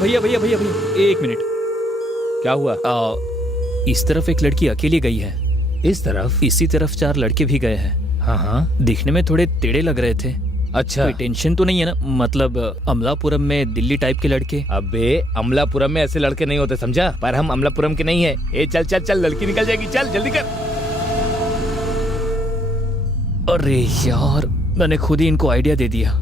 भैया भैया भैया भैया एक मिनट। क्या हुआ? इस तरफ एक लड़की अकेली गई है। इस तरफ? इसी तरफ 4 लड़के भी गए हैं। हाँ हाँ। दिखने में थोड़े टेढ़े लग रहे थे। अच्छा, कोई टेंशन तो नहीं है ना? मतलब अमलापुरम में दिल्ली टाइप के लड़के। अबे अमलापुरम में ऐसे लड़के नहीं होते, समझा? पर हम अमलापुरम के नहीं है। ए चल चल चल, लड़की निकल जाएगी, चल जल्दी कर। अरे यार, मैंने खुद ही इनको आइडिया दे दिया।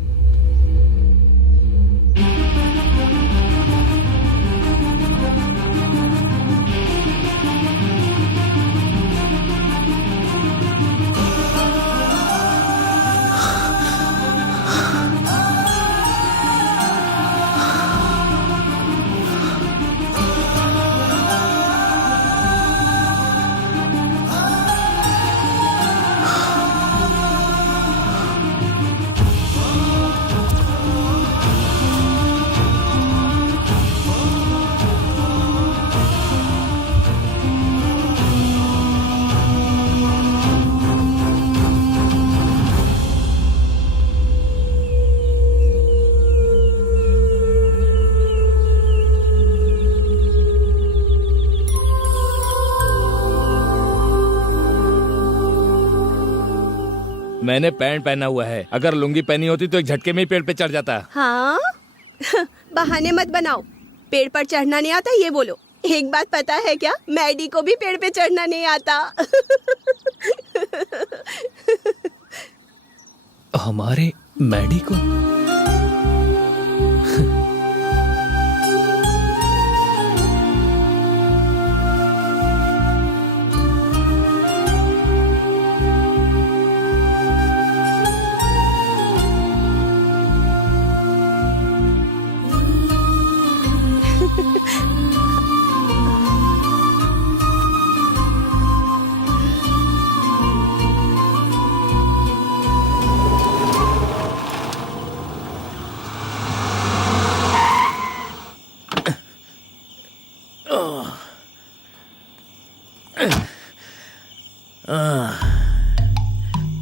मैंने पैंट पहना हुआ है, अगर लुंगी पहनी होती तो एक झटके में ही पेड़ पे चढ़ जाता। हाँ बहाने मत बनाओ। पेड़ पर चढ़ना नहीं आता ये बोलो। एक बात पता है क्या, मैडी को भी पेड़ पे चढ़ना नहीं आता। हमारे मैडी को?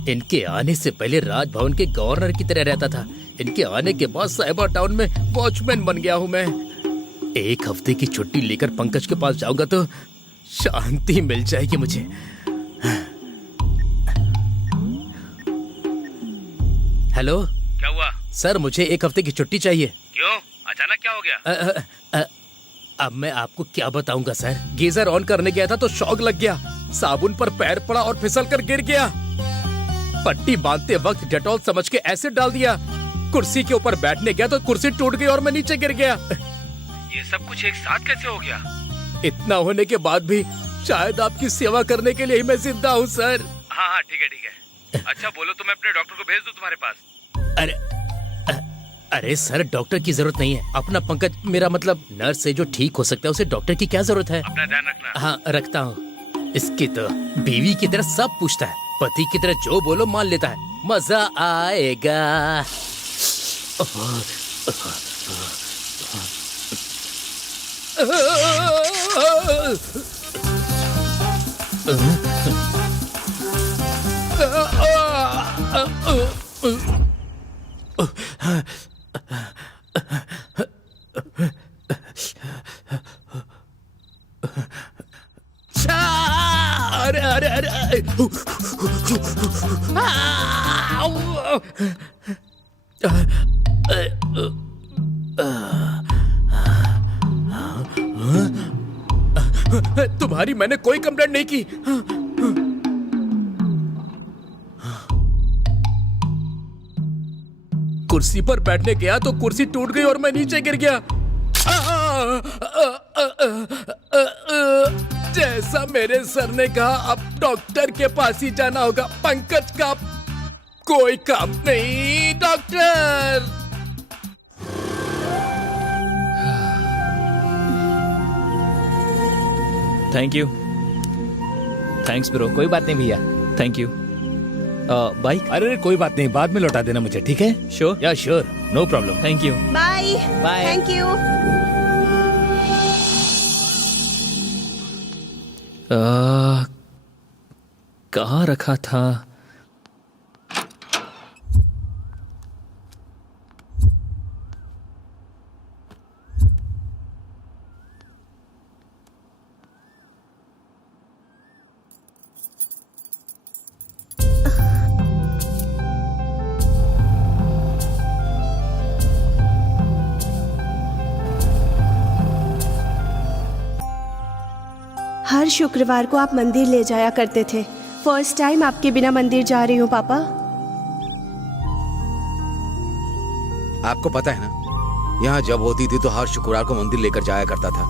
इनके आने से पहले राजभवन के गवर्नर की तरह रहता था। इनके आने के बाद साइबर टाउन में वॉचमैन बन गया हूँ मैं। एक हफ्ते की छुट्टी लेकर पंकज के पास जाऊंगा तो शांति मिल जाएगी मुझे। हेलो, क्या हुआ? सर मुझे एक हफ्ते की छुट्टी चाहिए। क्यों, अचानक क्या हो गया? अब मैं आपको क्या बताऊंगा सर। गीजर ऑन करने गया था तो शॉक लग गया, साबुन पर पैर पड़ा और फिसल कर गिर गया। पट्टी बांधते वक्त डेटॉल समझ के एसिड डाल दिया। कुर्सी के ऊपर बैठने गया तो कुर्सी टूट गई और मैं नीचे गिर गया। ये सब कुछ एक साथ कैसे हो गया? इतना होने के बाद भी शायद आपकी सेवा करने के लिए ही मैं जिंदा हूँ सर। हाँ हाँ ठीक है। अच्छा बोलो तो मैं अपने डॉक्टर को भेज दूं तुम्हारे पास। अरे सर डॉक्टर की जरूरत नहीं है। अपना पंकज, मेरा मतलब नर्स से जो ठीक हो सकता है उसे डॉक्टर की क्या जरूरत है। अपना ध्यान रखना। हाँ रखता हूँ। इसकी तो बीवी की तरह सब पूछता है, पति की तरह जो बोलो मान लेता है। मजा आएगा। अरे अरे अरे तुम्हारी मैंने कोई कंप्लेंट नहीं की। कुर्सी पर बैठने गया तो कुर्सी टूट गई और मैं नीचे गिर गया। जैसा मेरे सर ने कहा, अब डॉक्टर के पास ही जाना होगा। पंकज का कोई काम नहीं doctor. Thank you. Thanks bro. कोई बात नहीं भैया। Thank you. बाइक? अरे कोई बात नहीं, बाद में लौटा देना मुझे, ठीक है? श्योर? या sure, no problem. Thank you. Bye. Bye. Thank you. कहाँ रखा था? हर शुक्रवार को आप मंदिर ले जाया करते थे। फर्स्ट टाइम आपके बिना मंदिर जा रही हूँ पापा। आपको पता है ना, यहाँ जब होती थी तो हर शुक्रवार को मंदिर लेकर जाया करता था।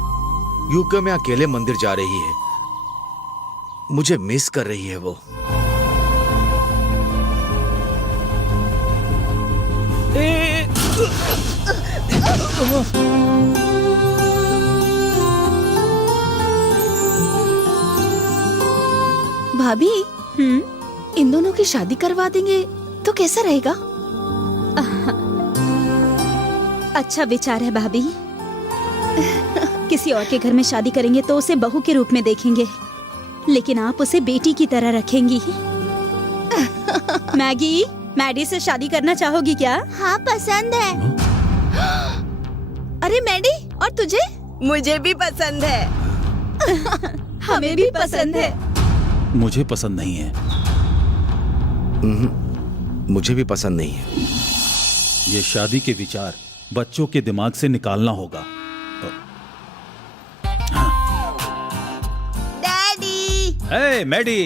यूके में अकेले मंदिर जा रही है, मुझे मिस कर रही है वो। भाभी, इन दोनों की शादी करवा देंगे तो कैसा रहेगा? अच्छा विचार है भाभी। किसी और के घर में शादी करेंगे तो उसे बहू के रूप में देखेंगे, लेकिन आप उसे बेटी की तरह रखेंगी। मैडी से शादी करना चाहोगी क्या? हाँ, पसंद है। अरे मैडी, और तुझे? मुझे भी पसंद है। हमें भी पसंद है। मुझे पसंद नहीं है। मुझे भी पसंद नहीं है। ये शादी के विचार बच्चों के दिमाग से निकालना होगा। डैडी। हे मैडी।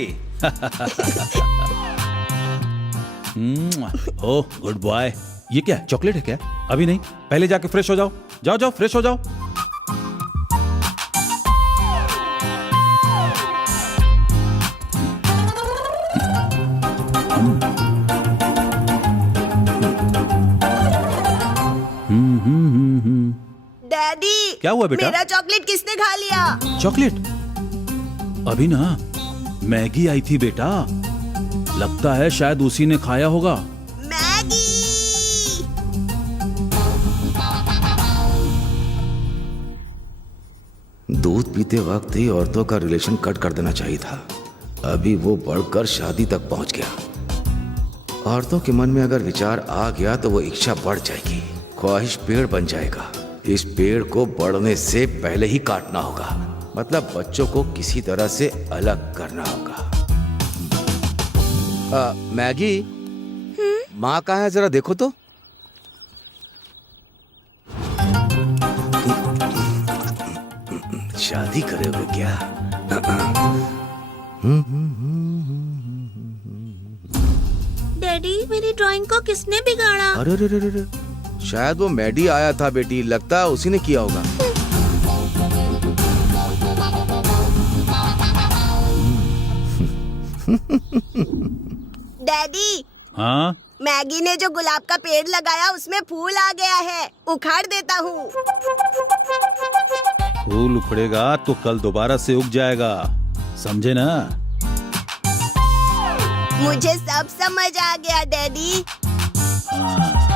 Oh good boy. ये क्या चॉकलेट है क्या? अभी नहीं, पहले जाके फ्रेश हो जाओ। जाओ जाओ, फ्रेश हो जाओ। डैडी, क्या हुआ बेटा? मेरा चॉकलेट किसने खा लिया? चॉकलेट? अभी ना मैगी आई थी बेटा, लगता है शायद उसी ने खाया होगा। मैगी। दूध पीते वक्त ही औरतों का रिलेशन कट कर देना चाहिए था। अभी वो बढ़कर शादी तक पहुंच गया। औरतों के मन में अगर विचार आ गया तो वो इच्छा बढ़ जाएगी, ख्वाहिश पेड़ बन जाएगा। इस पेड़ को बढ़ने से पहले ही काटना होगा, मतलब बच्चों को किसी तरह से अलग करना होगा। मैगी, माँ कहाँ है, जरा देखो तो। शादी करे हुए क्या? डैडी, मेरी ड्राइंग को किसने बिगाड़ा? अरे रे रे रे, शायद वो मैडी आया था बेटी, लगता है उसी ने किया होगा। डैडी, हाँ मैगी ने जो गुलाब का पेड़ लगाया उसमें फूल आ गया है, उखाड़ देता हूँ। फूल उखड़ेगा तो कल दोबारा से उग जाएगा, समझे ना? मुझे सब समझ आ गया डैडी। हाँ।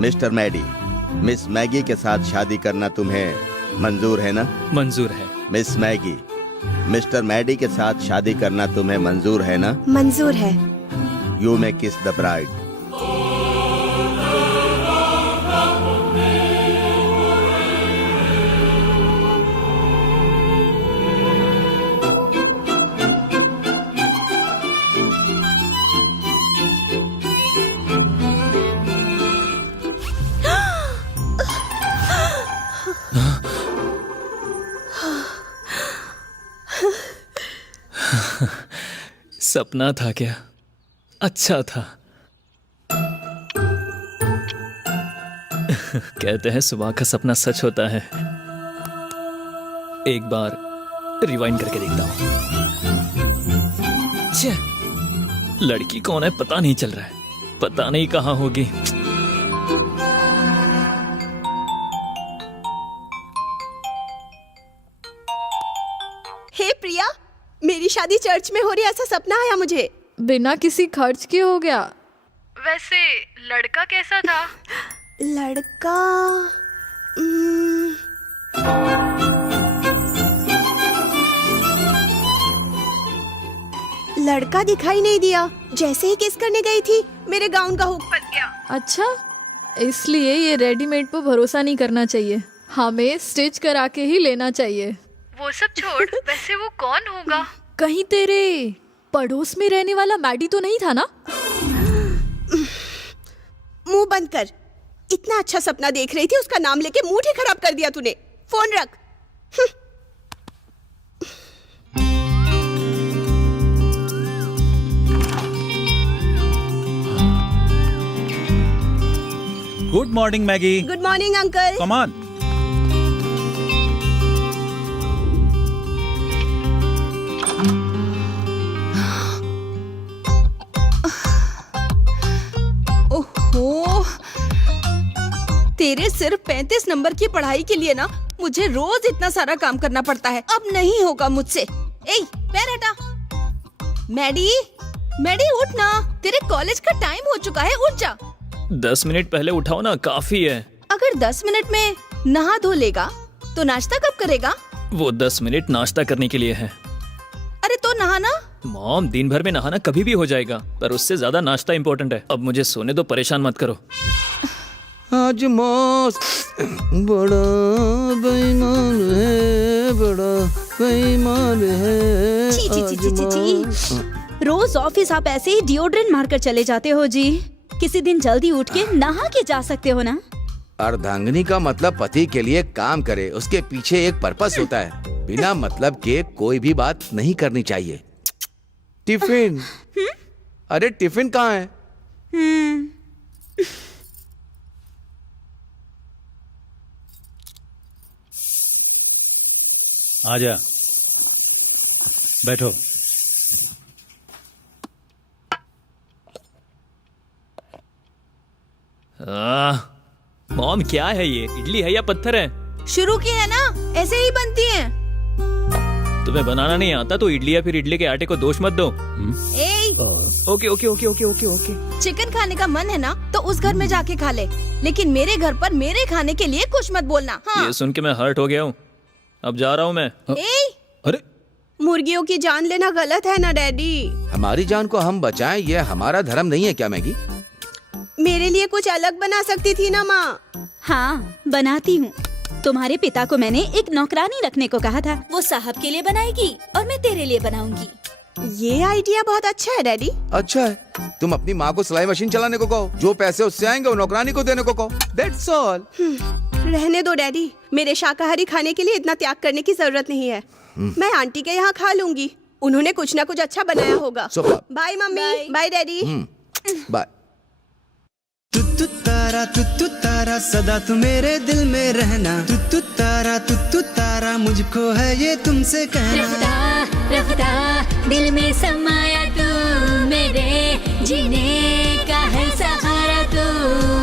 मिस्टर मैडी, मिस मैगी के साथ शादी करना तुम्हें मंजूर है ना? मंजूर है। मिस मैगी, मिस्टर मैडी के साथ शादी करना तुम्हें मंजूर है ना? मंजूर है। यू मे किस द ब्राइड। सपना था क्या? अच्छा था। कहते हैं सुबह का सपना सच होता है। एक बार रिवाइंड करके देखता हूं। छे, लड़की कौन है पता नहीं चल रहा है, पता नहीं कहां होगी। हे प्रिया, मेरी शादी चर्च में हो रही, ऐसा सपना आया मुझे। बिना किसी खर्च के हो गया। वैसे लड़का कैसा था? लड़का लड़का दिखाई नहीं दिया। जैसे ही किस करने गई थी, मेरे गाउन का हुक फंस गया। अच्छा, इसलिए ये रेडीमेड पर भरोसा नहीं करना चाहिए, हमें स्टिच करा के ही लेना चाहिए। वो सब छोड़, वैसे वो कौन होगा? कहीं तेरे पड़ोस में रहने वाला मैडी तो नहीं था ना? मुंह बंद कर। इतना अच्छा सपना देख रही थी, उसका नाम लेके मूड ही खराब कर दिया तूने। फोन रख। Good morning Maggi. Good morning uncle. Come on. ओहो, तेरे सिर्फ 35 नंबर की पढ़ाई के लिए ना मुझे रोज इतना सारा काम करना पड़ता है। अब नहीं होगा मुझसे। ए, पैर हटा। मैडी, मैडी उठ ना, तेरे कॉलेज का टाइम हो चुका है, उठ जा। 10 मिनट पहले उठाओ ना, काफी है। अगर 10 मिनट में नहा धो लेगा तो नाश्ता कब करेगा? वो 10 मिनट नाश्ता करने के लिए है। अरे तो नहाना। मॉम, दिन भर में नहाना कभी भी हो जाएगा, पर उससे ज्यादा नाश्ता इम्पोर्टेंट है। अब मुझे सोने दो, परेशान मत करो। आज मौस बड़ा बेईमान है, बड़ा बेईमान है। छी छी छी छी छी छी। रोज ऑफिस आप ऐसे ही डिओड्रेंट मारकर चले जाते हो जी। किसी दिन जल्दी उठ के नहा के जा सकते हो ना। अर्धांगिनी का मतलब पति के लिए काम करे, उसके पीछे एक पर्पस होता है। बिना मतलब के कोई भी बात नहीं करनी चाहिए। टिफिन, अरे टिफिन कहाँ है? आजा, बैठो। मॉम, क्या है ये? इडली है या पत्थर है? शुरू की है ना, ऐसे ही बनती है। तुम्हें बनाना नहीं आता तो इडली या फिर इडली के आटे को दोष मत दो। ए, okay okay okay okay okay okay. Chicken खाने का मन है ना तो उस घर में जाके खा ले, लेकिन मेरे घर पर मेरे खाने के लिए कुछ मत बोलना। हाँ। ये सुन के मैं हर्ट हो गया हूँ, अब जा रहा हूँ मैं। ए, अरे, मुर्गियों की जान लेना गलत है ना डैडी। हमारी जान को हम बचाएं, ये हमारा धर्म नहीं है क्या मैगी? मेरे लिए कुछ अलग बना सकती थी ना माँ। हाँ, बनाती हूँ। तुम्हारे पिता को मैंने एक नौकरानी रखने को कहा था, वो साहब के लिए बनाएगी और मैं तेरे लिए बनाऊंगी। ये आइडिया बहुत अच्छा है डैडी। अच्छा है, तुम अपनी माँ को सिलाई मशीन चलाने को कहो, जो पैसे उससे आएंगे वो नौकरानी को देने को कहो। That's all। रहने दो डैडी, मेरे शाकाहारी खाने के लिए इतना त्याग करने की जरूरत नहीं है। मैं आंटी के यहाँ खा लूंगी, उन्होंने कुछ ना कुछ अच्छा बनाया होगा। Bye mummy, bye daddy. Bye. तू तारा सदा तू मेरे दिल में रहना। तू तारा मुझको है ये तुमसे कहना। रफ्ता रफ्ता दिल में समाया तू, मेरे जीने का है सहारा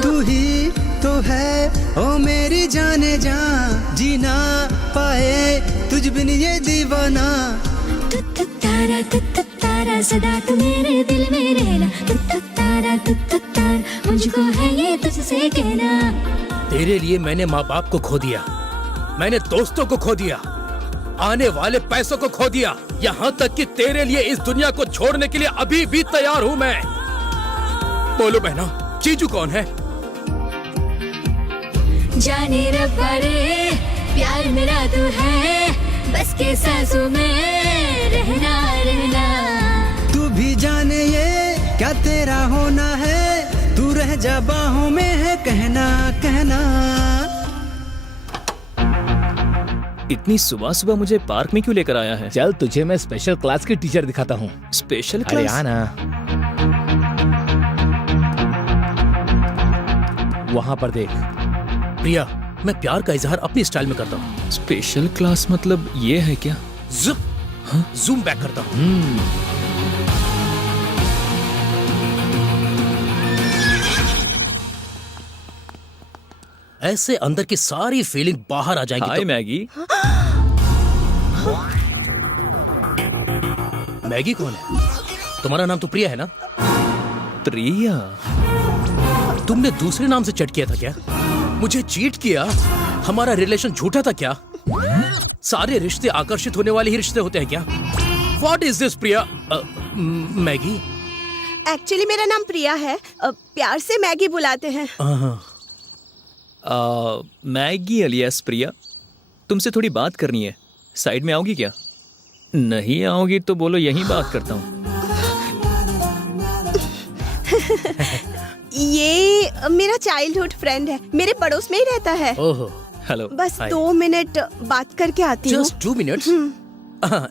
तू ही तो है ओ मेरी जाने जा, जीना पाए तुझ बिन ये दीवाना। तू तारा सदा तू मेरे दिल में रहना। तू तारा मुझको है ये तुझसे कहना। तेरे लिए मैंने माँ बाप को खो दिया, मैंने दोस्तों को खो दिया, आने वाले पैसों को खो दिया, यहाँ तक कि तेरे लिए इस दुनिया को छोड़ने के लिए अभी भी तैयार हूँ मैं। बोलो बहना, जीजू कौन है? जाने रब्बा रे, प्यार मेरा तू है, बस के सांसों में रहना रहना। तू भी जाने ये क्या तेरा होना है, तू रह जा बाहों में है कहना कहना। इतनी सुबह सुबह मुझे पार्क में क्यों लेकर आया है? चल तुझे मैं स्पेशल क्लास की टीचर दिखाता हूँ। स्पेशल अरे क्लास? आना, वहाँ पर देख। प्रिया, मैं प्यार का इजहार अपनी स्टाइल में करता हूँ। स्पेशल क्लास मतलब ये है क्या? जूम बैक करता हूँ। ऐसे अंदर की सारी फीलिंग बाहर आ जाएगी। हाय मैगी। मैगी कौन है? तुम्हारा नाम तो प्रिया है ना? प्रिया? तुमने दूसरे नाम से चैट किया था क्या? मुझे चीट किया? हमारा रिलेशन झूठा था क्या? सारे रिश्ते आकर्षित होने वाले ही रिश्ते होते हैं क्या? What is this Priya? Maggi? Actually मेरा नाम प्रिया है, प्यार से मैगी बुलाते हैं। मैगी अलियास प्रिया, तुमसे थोड़ी बात करनी है। साइड में आओगी क्या? नहीं आओगी तो बोलो, यहीं बात करता हूँ। ये मेरा चाइल्डहुड फ्रेंड है, मेरे पड़ोस में ही रहता है। ओहो, हेलो। बस 2 मिनट बात करके आती हूँ। Just 2 minutes?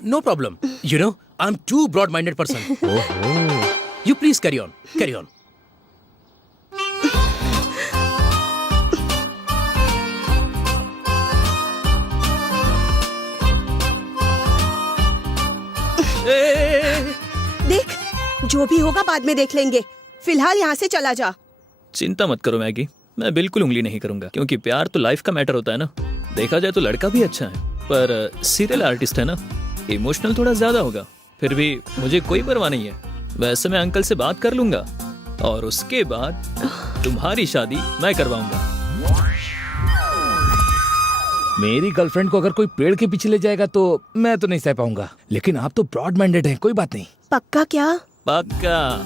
No problem. You know, I'm too broad-minded person. You please carry on. Carry on. देख, जो भी होगा बाद में देख लेंगे, फिलहाल यहाँ से चला जा। चिंता मत करो मैगी, मैं बिल्कुल उंगली नहीं करूंगा, क्योंकि प्यार तो लाइफ का मैटर होता है ना। देखा जाए तो लड़का भी अच्छा है, पर सीरियल आर्टिस्ट है ना, इमोशनल थोड़ा ज्यादा होगा। फिर भी मुझे कोई परवाह नहीं है। वैसे मैं अंकल से बात कर लूंगा और उसके बाद तुम्हारी शादी मैं करवाऊंगा। मेरी गर्लफ्रेंड को अगर कोई पेड़ के पीछे ले जाएगा तो मैं तो नहीं सह पाऊंगा, लेकिन आप तो ब्रॉड माइंडेड हैं, कोई बात नहीं। पक्का क्या? पक्का।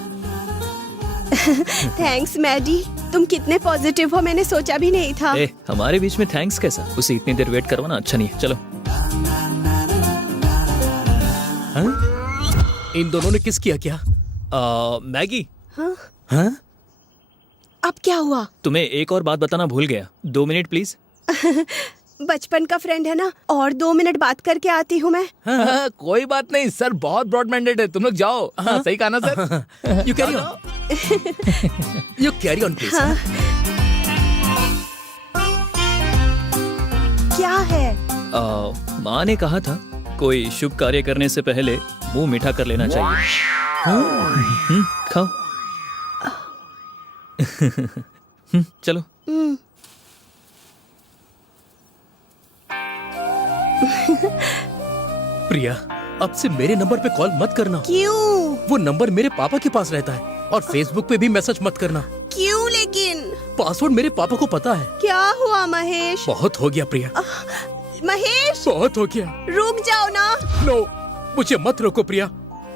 थैंक्स मैडी, तुम कितने पॉजिटिव हो, मैंने सोचा भी नहीं था। हमारे बीच में थैंक्स कैसा? उसे इतनी देर वेट करवाना अच्छा नहीं है। चलो। इन दोनों ने किस किया क्या? मैगी। हाँ? अब क्या हुआ? तुम्हें एक और बात बताना भूल गया। 2 मिनट प्लीज। बचपन का फ्रेंड है ना, और 2 मिनट बात करके आती हूँ मैं। कोई बात नहीं सर, बहुत ब्रॉड माइंडेड है, तुम लोग जाओ। सही कहा ना sir? You carry on. You carry on please. क्या है? माँ ने कहा था कोई शुभ कार्य करने से पहले मुंह मीठा कर लेना चाहिए। खाओ। चलो। प्रिया, अब से मेरे नंबर पे कॉल मत करना। क्यों? वो नंबर मेरे पापा के पास रहता है, और फेसबुक पे भी मैसेज मत करना। क्यों लेकिन? पासवर्ड मेरे पापा को पता है। क्या हुआ महेश? बहुत हो गया प्रिया। महेश, बहुत हो गया। रुक जाओ ना। नो, मुझे मत रोको प्रिया,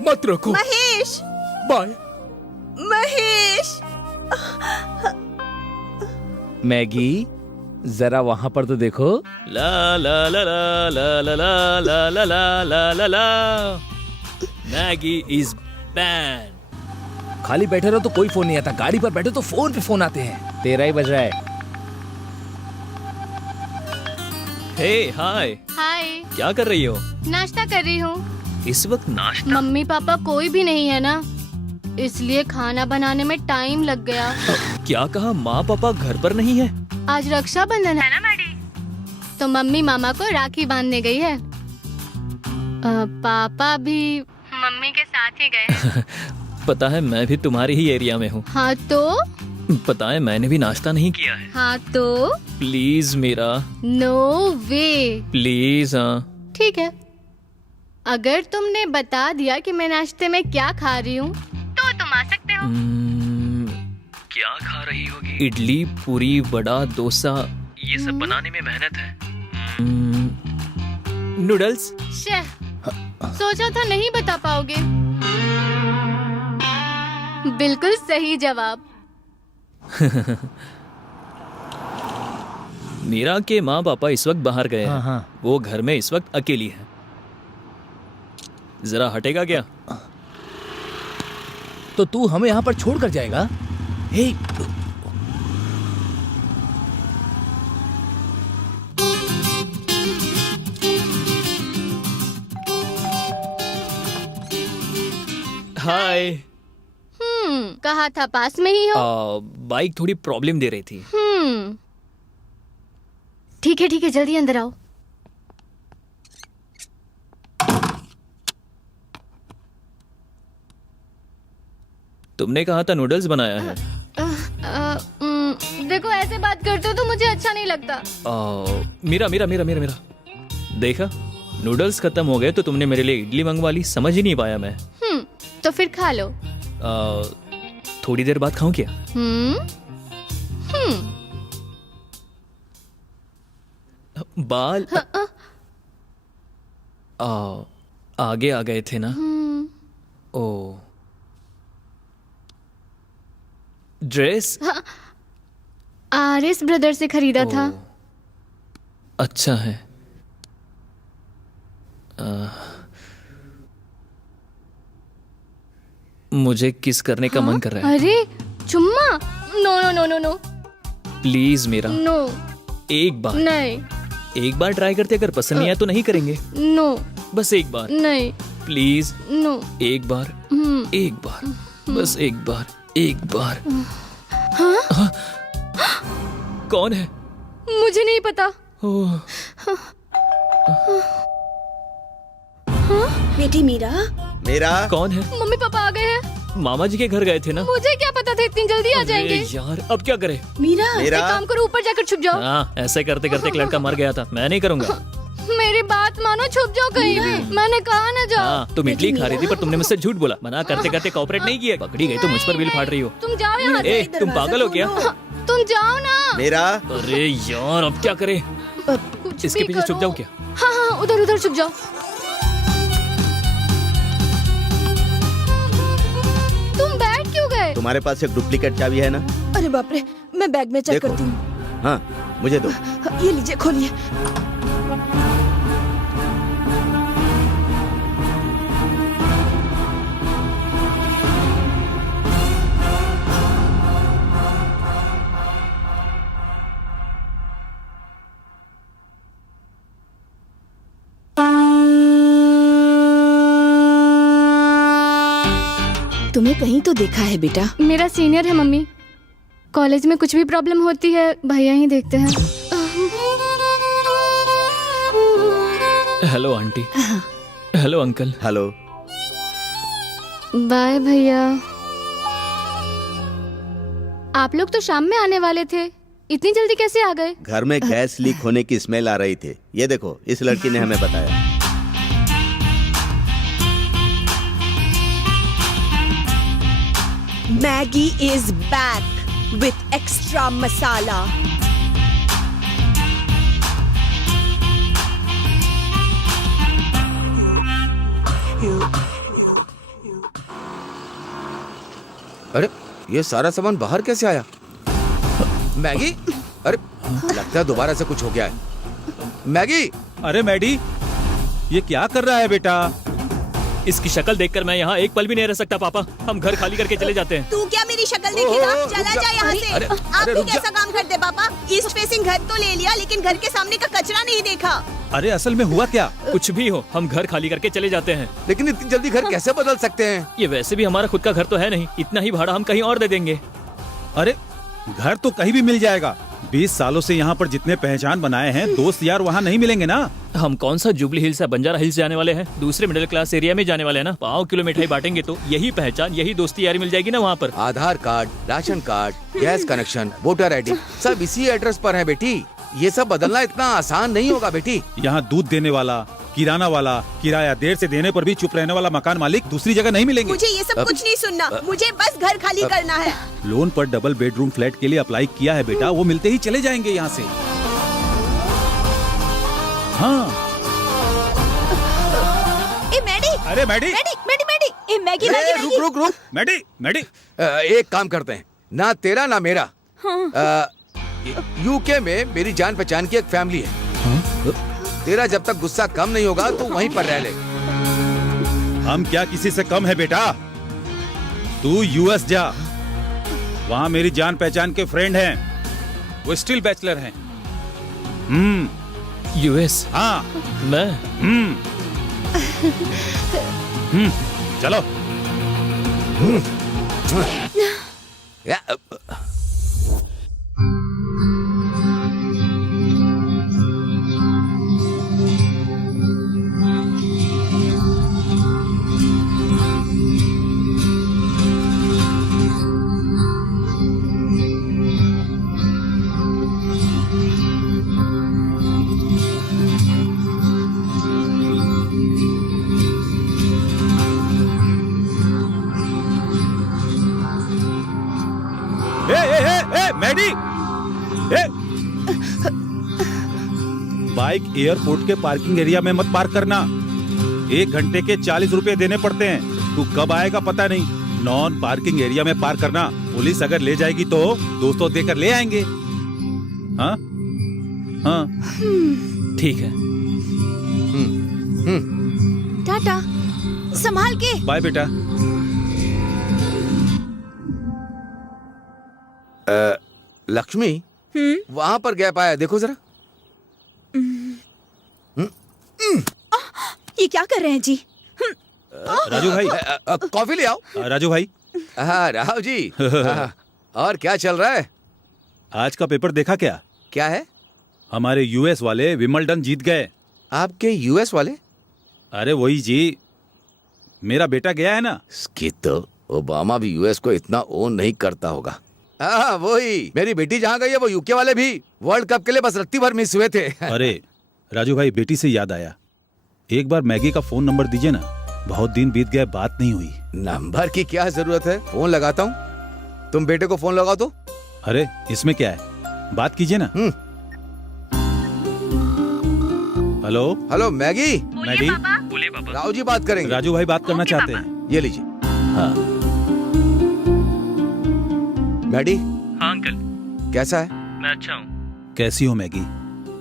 मत रोको। महेश, बाय। महेश। मैगी, जरा वहाँ पर तो देखो। ला ला ला ला ला ला ला ला ला ला ला ला ला। Maggi is ban. खाली बैठे रहो तो कोई फोन नहीं आता, गाड़ी पर बैठे तो फोन पे फोन आते हैं। तेरा ही बज रहा है। हे हाय। हाय। क्या कर रही हो? नाश्ता कर रही हूँ। इस वक्त नाश्ता? मम्मी पापा कोई भी नहीं है ना, इसलिए खाना बनाने में टाइम लग गया। क्या कहा? माँ पापा घर पर नहीं है? आज रक्षाबंधन है ना मैडी, तो मम्मी मामा को राखी बांधने गई है। पापा भी मम्मी के साथ ही गए हैं। पता है मैं भी तुम्हारी ही एरिया में हूँ। हाँ तो? पता है मैंने भी नाश्ता नहीं किया है। हाँ तो? प्लीज मेरा। No way. प्लीज। हाँ ठीक है, अगर तुमने बता दिया कि मैं नाश्ते में क्या खा रही हूँ तो तुम आ सकते हो। क्या खा रही होगी? इडली, पूरी, वड़ा, डोसा, ये सब बनाने में मेहनत है। नूडल्स। सोचा था नहीं बता पाओगे। बिल्कुल सही जवाब। मीरा के माँ पापा इस वक्त बाहर गए हैं। वो घर में इस वक्त अकेली है। जरा हटेगा क्या? तो तू हमें यहाँ पर छोड़ कर जाएगा? हे, हाय। कहा था पास में ही हो। बाइक थोड़ी प्रॉब्लम दे रही थी। ठीक है जल्दी अंदर आओ। तुमने कहा था नूडल्स बनाया है। देखो ऐसे बात करते हो तो मुझे अच्छा नहीं लगता। मेरा देखा, नूडल्स खत्म हो गए तो तुमने मेरे लिए इडली मंगवा ली। समझ ही नहीं पाया मैं। तो फिर खा लो। थोड़ी देर बाद खाऊं क्या? बाल आगे आ गए थे ना। ओ, ड्रेस आरएस ब्रदर से खरीदा था। अच्छा है। मुझे किस करने का मन कर रहा है। अरे चुम्मा? No no no no no please मेरा। नो। एक बार नहीं। एक बार ट्राई करते, अगर पसंद नहीं आया तो नहीं करेंगे। नो। बस एक बार। नहीं। प्लीज। नो। एक बार। एक बार। बस एक बार। एक बार। हाँ? कौन है? मुझे नहीं पता। बेटी मीरा। मेरा कौन है? मम्मी पापा आ गए हैं। मामा जी के घर गए थे ना। मुझे क्या पता था इतनी जल्दी आ जाएंगे। यार अब क्या करे? मीरा एक काम करो, ऊपर जाकर छुप जाओ। हाँ, ऐसे करते करते एक लड़का मर गया था। मैं नहीं करूंगा। मेरी बात मानो, छुप जाओ कहीं भी। मैंने कहा ना जाओ। हाँ, तुम इडली खा रही थी पर तुमने मुझसे झूठ बोला। मना करते करते कोऑपरेट नहीं किया। पकड़ी गई तो मुझ पर बिल फाड़ रही हो। तुम जाओ यहाँ से। तुम पागल हो क्या? तुम जाओ ना। मेरा। अरे यार अब क्या करे? इसके पीछे छुप जाओ क्या? हाँ, उधर छुप जाओ। तुम बैठ क्यों गए? तुम्हारे पास एक डुप्लीकेट चाबी है ना? अरे बाप रे, मैं बैग में चेक देखो। करती हूँ। हाँ, मुझे दो। ये लीजिए, खोलिए। तुम्हें कहीं तो देखा है बेटा। मेरा सीनियर है मम्मी। कॉलेज में कुछ भी प्रॉब्लम होती है भैया ही देखते हैं। Hello aunty. Hello uncle. Hello. Bye भैया। आप लोग तो शाम में आने वाले थे, इतनी जल्दी कैसे आ गए? घर में गैस लीक होने की स्मेल आ रही थी। ये देखो, इस लड़की ने हमें बताया। Maggie is back with extra masala. अरे ये सारा सामान बाहर कैसे आया? मैगी? अरे लगता है दोबारा से कुछ हो गया है। मैगी! अरे मैडी, ये क्या कर रहा है बेटा? इसकी शक्ल देखकर मैं यहाँ एक पल भी नहीं रह सकता पापा। हम घर खाली करके चले जाते हैं। तू क्या मेरी शक्ल देखेगा? चला जा यहाँ से। अरे, आप भी कैसा काम करते पापा? ईस्ट फेसिंग घर तो ले लिया लेकिन घर के सामने का कचरा नहीं देखा। अरे असल में हुआ क्या? कुछ भी हो, हम घर खाली करके चले जाते हैं। लेकिन इतनी जल्दी घर कैसे बदल सकते हैं? ये वैसे भी हमारा खुद का घर तो है नहीं। इतना ही भाड़ा हम कहीं और दे देंगे। अरे घर तो कहीं भी मिल जाएगा। 20 सालों से यहाँ पर जितने पहचान बनाए हैं, दोस्त यार वहाँ नहीं मिलेंगे ना। हम कौन सा जुबली हिल्स या बंजारा हिल्स जाने वाले हैं? दूसरे मिडिल क्लास एरिया में जाने वाले हैं ना। 5 किलो मिठाई बांटेंगे तो यही पहचान, यही दोस्ती यारी मिल जाएगी ना वहाँ पर। Aadhaar card, ration card, gas connection, voter ID सब इसी एड्रेस पर है बेटी। ये सब बदलना इतना आसान नहीं होगा बेटी। यहाँ दूध देने वाला, किराना वाला, किराया देर से देने पर भी चुप रहने वाला मकान मालिक दूसरी जगह नहीं मिलेंगे। मुझे ये सब कुछ नहीं सुनना। मुझे बस घर खाली करना है। लोन पर डबल बेडरूम फ्लैट के लिए अप्लाई किया है बेटा, वो मिलते ही चले जाएंगे यहाँ से। हाँ। ए मैडी! अरे मैडी! ए मैगी! रुक। मैडी! एक काम करते हैं, ना तेरा ना मेरा। यूके में मेरी जान पहचान की एक फैमिली है। तेरा जब तक गुस्सा कम नहीं होगा तो वहीं पर रह ले। हम क्या किसी से कम है बेटा? तू यूएस जा, वहाँ मेरी जान पहचान के फ्रेंड हैं, वो स्टिल बैचलर हैं। यूएस? हाँ। मैं? चलो। मैडी, बाइक एयरपोर्ट के पार्किंग एरिया में मत पार्क करना। 1 घंटे के 40 रुपए देने पड़ते हैं। तू कब आएगा पता नहीं। नॉन पार्किंग एरिया में पार्क करना। पुलिस अगर ले जाएगी तो दोस्तों देकर ले आएंगे। हाँ हाँ ठीक है। टाटा, संभाल के। बाय बेटा। लक्ष्मी, वहां पर गैप आया, देखो जरा। ये क्या कर रहे हैं जी? राजू भाई, कॉफी ले आओ। राजू भाई। हाँ राव जी। और क्या चल रहा है? आज का पेपर देखा क्या? क्या है? हमारे यूएस वाले विमल्डन जीत गए। आपके यूएस वाले? अरे वही जी, मेरा बेटा गया है ना। स्किट तो ओबामा भी यूएस को इतना ओन नहीं करता होगा। हाँ वही, मेरी बेटी जहाँ गई है वो यूके वाले भी वर्ल्ड कप के लिए बस रत्ती भर मिस हुए थे। अरे राजू भाई, बेटी से याद आया, एक बार मैगी का फोन नंबर दीजिए ना। बहुत दिन बीत गए, बात नहीं हुई। नंबर की क्या जरूरत है, फोन लगाता हूँ। तुम बेटे को फोन लगाओ तो। अरे इसमें क्या है, बात कीजिए ना। Hello hello Maggi. मैडी, बोलिए पापा। राव जी बात करेंगे। राजू भाई बात करना चाहते हैं। ये लीजिए। हाँ मैडी। हाँ अंकल। कैसा है? मैं अच्छा हूँ। कैसी हो मैगी?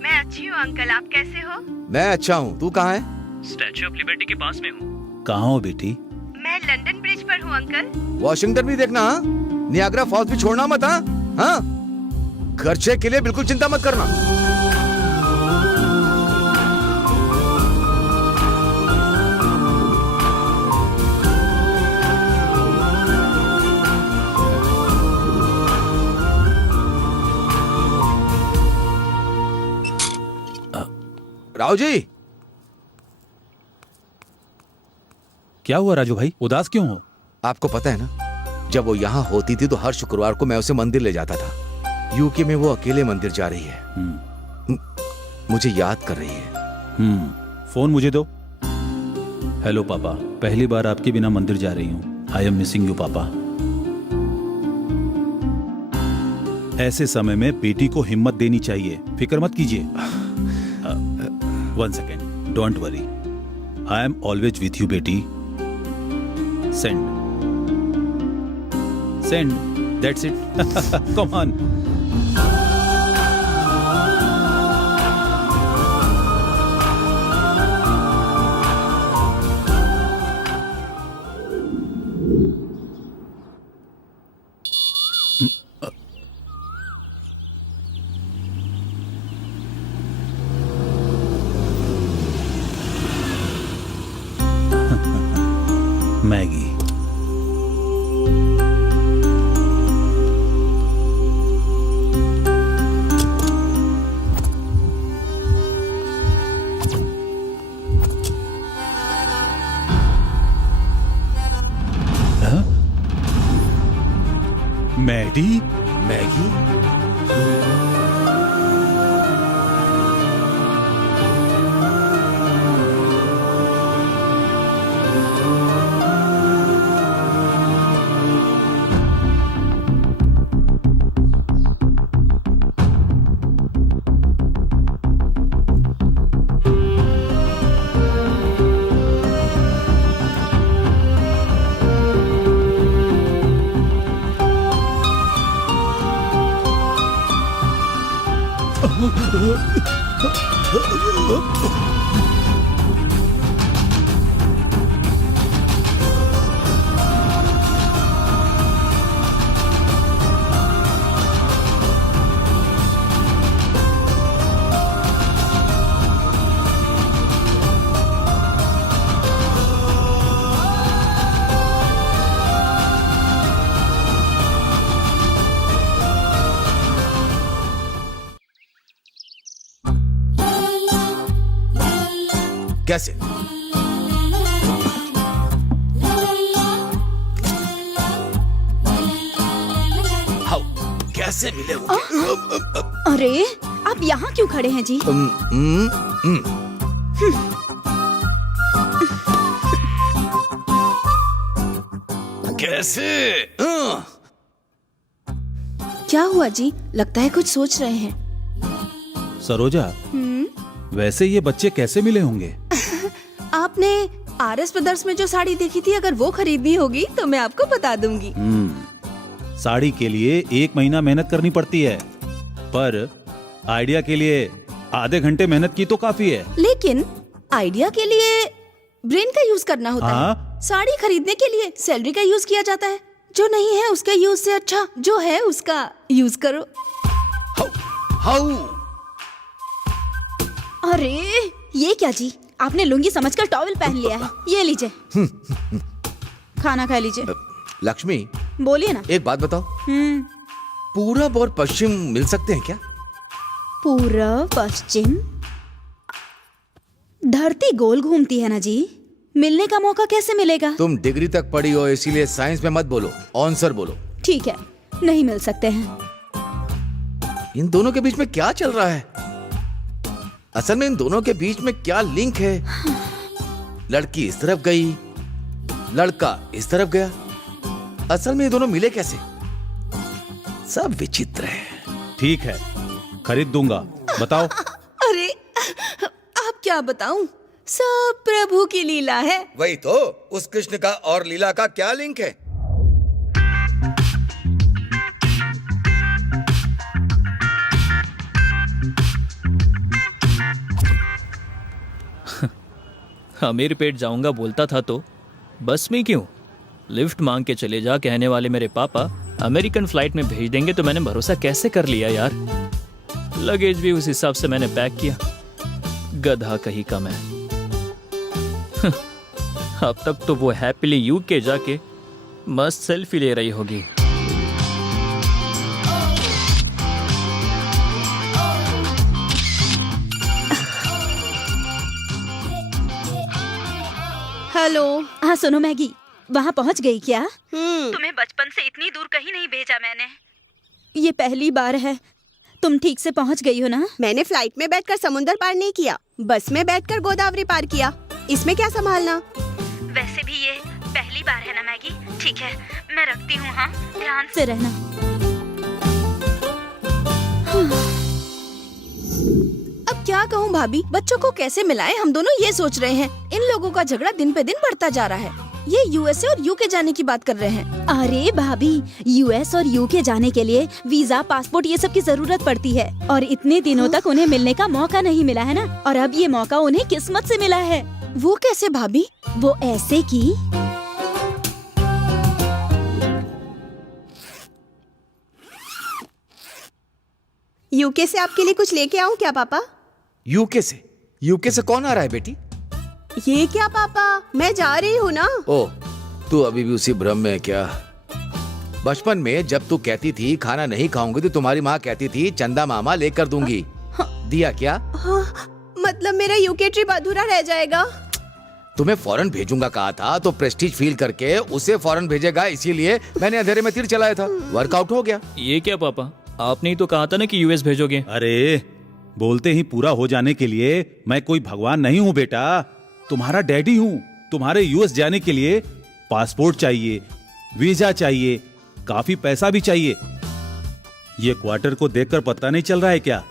मैं अच्छी हूँ अंकल, आप कैसे हो? मैं अच्छा हूँ, तू कहाँ है? स्टैच्यू ऑफ लिबर्टी के पास में हूँ। कहाँ हो बेटी? मैं लंदन ब्रिज पर हूँ अंकल। वॉशिंगटन भी देखना, हाँ? नियाग्रा फॉल्स भी छोड़ना मत, हाँ? हाँ? खर्चे के लिए बिल्कुल चिंता मत करना। राव जी। क्या हुआ राजू भाई, उदास क्यों हो? आपको पता है ना, जब वो यहाँ होती थी तो हर शुक्रवार को मैं उसे मंदिर ले जाता था। यूके में वो अकेले मंदिर जा रही है। मुझे याद कर रही है। फोन मुझे दो। हेलो पापा, पहली बार आपके बिना मंदिर जा रही हूँ। आई एम मिसिंग यू पापा। ऐसे समय में बेटी को हिम्मत देनी चाहिए, फिक्र मत कीजिए। 1 second, don't worry. I am always with you, बेटी. Send. That's it. Come on. Maggi. Maddy? Maggi? कैसे? हाउ? कैसे मिले होंगे? अरे आप यहाँ क्यों खड़े हैं जी? कैसे? क्या हुआ जी? लगता है कुछ सोच रहे हैं। सरोजा, वैसे ये बच्चे कैसे मिले होंगे? आपने RS ब्रदर्स में जो साड़ी देखी थी, अगर वो खरीदनी होगी तो मैं आपको बता दूंगी। साड़ी के लिए 1 महीना मेहनत करनी पड़ती है, पर आइडिया के लिए आधे घंटे मेहनत की तो काफी है। लेकिन आइडिया के लिए ब्रेन का यूज करना होता हाँ? है। साड़ी खरीदने के लिए सैलरी का यूज किया जाता है। जो नहीं है उसके यूज से अच्छा जो है उसका यूज करो। हाउ? अरे ये क्या जी, आपने लुंगी समझकर टॉवल पहन लिया है। ये लीजिए, खाना खा लीजिए। लक्ष्मी, बोलिए ना। एक बात बताओ, पूरब और पश्चिम मिल सकते हैं क्या? पूरब पश्चिम? धरती गोल घूमती है ना जी, मिलने का मौका कैसे मिलेगा? तुम डिग्री तक पढ़ी हो, इसीलिए साइंस में मत बोलो, आंसर बोलो। ठीक है, नहीं मिल सकते हैं। इन दोनों के बीच में क्या चल रहा है? असल में इन दोनों के बीच में क्या लिंक है? लड़की इस तरफ गई, लड़का इस तरफ गया। असल में ये दोनों मिले कैसे? सब विचित्र है। ठीक है, खरीद दूंगा, बताओ। अरे आप क्या बताऊं, सब प्रभु की लीला है। वही तो, उस कृष्ण का और लीला का क्या लिंक है? अमीर पेट जाऊंगा बोलता था तो बस में क्यों? लिफ्ट मांग के चले जा कहने वाले मेरे पापा अमेरिकन फ्लाइट में भेज देंगे तो मैंने भरोसा कैसे कर लिया यार। लगेज भी उस हिसाब से मैंने पैक किया। गधा कहीं का मैं। अब तक तो वो हैप्पीली यूके जाके मस्त सेल्फी ले रही होगी। हेलो। हाँ सुनो मैगी, वहाँ पहुँच गई क्या? तुम्हें बचपन से इतनी दूर कहीं नहीं भेजा मैंने। ये पहली बार है। तुम ठीक से पहुँच गई हो ना? मैंने फ्लाइट में बैठकर समुंदर पार नहीं किया, बस में बैठकर गोदावरी पार किया। इसमें क्या संभालना? वैसे भी ये पहली बार है ना मैगी। ठीक है, मैं रखती हूँ। हाँ, ध्यान से रहना। अब क्या कहूँ भाभी, बच्चों को कैसे मिलाएं, हम दोनों ये सोच रहे हैं। इन लोगों का झगड़ा दिन पे दिन बढ़ता जा रहा है। ये USA और UK जाने की बात कर रहे हैं। अरे भाभी, US और UK जाने के लिए वीजा, पासपोर्ट ये सब की जरूरत पड़ती है, और इतने दिनों तक उन्हें मिलने का मौका नहीं मिला है ना। और अब ये मौका उन्हें किस्मत से मिला है। वो कैसे भाभी? वो ऐसे कि यूके से आपके लिए कुछ लेके आऊं क्या पापा? यूके से? यूके से कौन आ रहा है बेटी? ये क्या पापा, मैं जा रही हूँ ना। ओ, तू अभी भी उसी भ्रम में है क्या? बचपन में जब तू कहती थी खाना नहीं खाऊंगी तो तुम्हारी माँ कहती थी चंदा मामा लेकर दूंगी। दिया क्या? हाँ, मतलब मेरा यूके ट्रिप अधूरा रह जाएगा। तुम्हें फॉरेन भेजूंगा कहा था तो प्रेस्टीज फील करके उसे फॉरेन भेजेगा, इसीलिए मैंने अंधेरे में तीर चलाया था। वर्कआउट हो गया। ये क्या पापा, आपने ही तो कहा था ना कि US भेजोगे। अरे बोलते ही पूरा हो जाने के लिए मैं कोई भगवान नहीं हूँ बेटा, तुम्हारा डैडी हूँ। तुम्हारे US जाने के लिए पासपोर्ट चाहिए, वीजा चाहिए, काफी पैसा भी चाहिए। ये क्वार्टर को देखकर पता नहीं चल रहा है क्या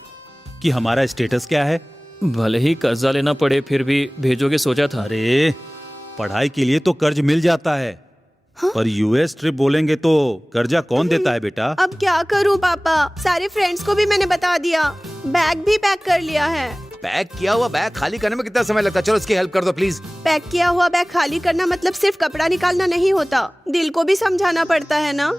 कि हमारा स्टेटस क्या है? भले ही कर्जा लेना पड़े फिर भी भेजोगे सोचा था। अरे पढ़ाई के लिए तो कर्ज मिल जाता है। हाँ? पर US ट्रिप बोलेंगे तो कर्जा कौन देता है बेटा? अब क्या करूं पापा, सारे फ्रेंड्स को भी मैंने बता दिया, बैग भी पैक कर लिया है। पैक किया हुआ बैग खाली करने में कितना समय लगता है? चलो इसकी हेल्प कर दो प्लीज। पैक किया हुआ बैग खाली करना मतलब सिर्फ कपड़ा निकालना नहीं होता, दिल को भी समझाना पड़ता है ना।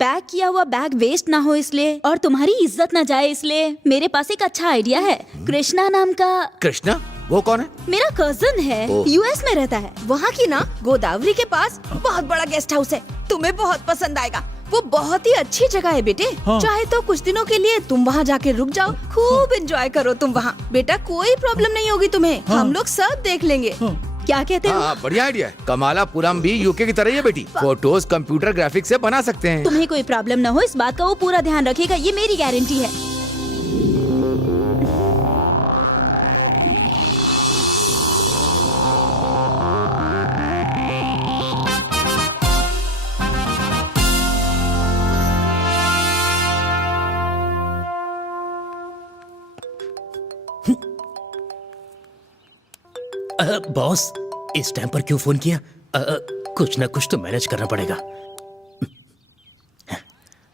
पैक किया हुआ बैग वेस्ट ना हो इसलिए, और तुम्हारी इज्जत ना जाए इसलिए मेरे पास एक अच्छा आइडिया है। कृष्णा नाम का। कृष्णा? वो कौन है? मेरा कजन है, US में रहता है। वहाँ की ना गोदावरी के पास बहुत बड़ा गेस्ट हाउस है, तुम्हें बहुत पसंद आएगा। वो बहुत ही अच्छी जगह है बेटे। चाहे तो कुछ दिनों के लिए तुम वहाँ जाके रुक जाओ, खूब एंजॉय करो तुम वहाँ। बेटा कोई प्रॉब्लम नहीं होगी तुम्हें, हम लोग सब देख लेंगे। क्या कहते हो? हाँ, बढ़िया आइडिया है। कमालापुरम भी यूके की तरह ही है बेटी। फोटोज कंप्यूटर ग्राफिक्स से बना सकते हैं। तुम्हें कोई प्रॉब्लम न हो इस बात का वो पूरा ध्यान रखेगा, ये मेरी गारंटी है। बॉस, इस टाइम पर क्यों फोन किया? कुछ ना कुछ तो मैनेज करना पड़ेगा।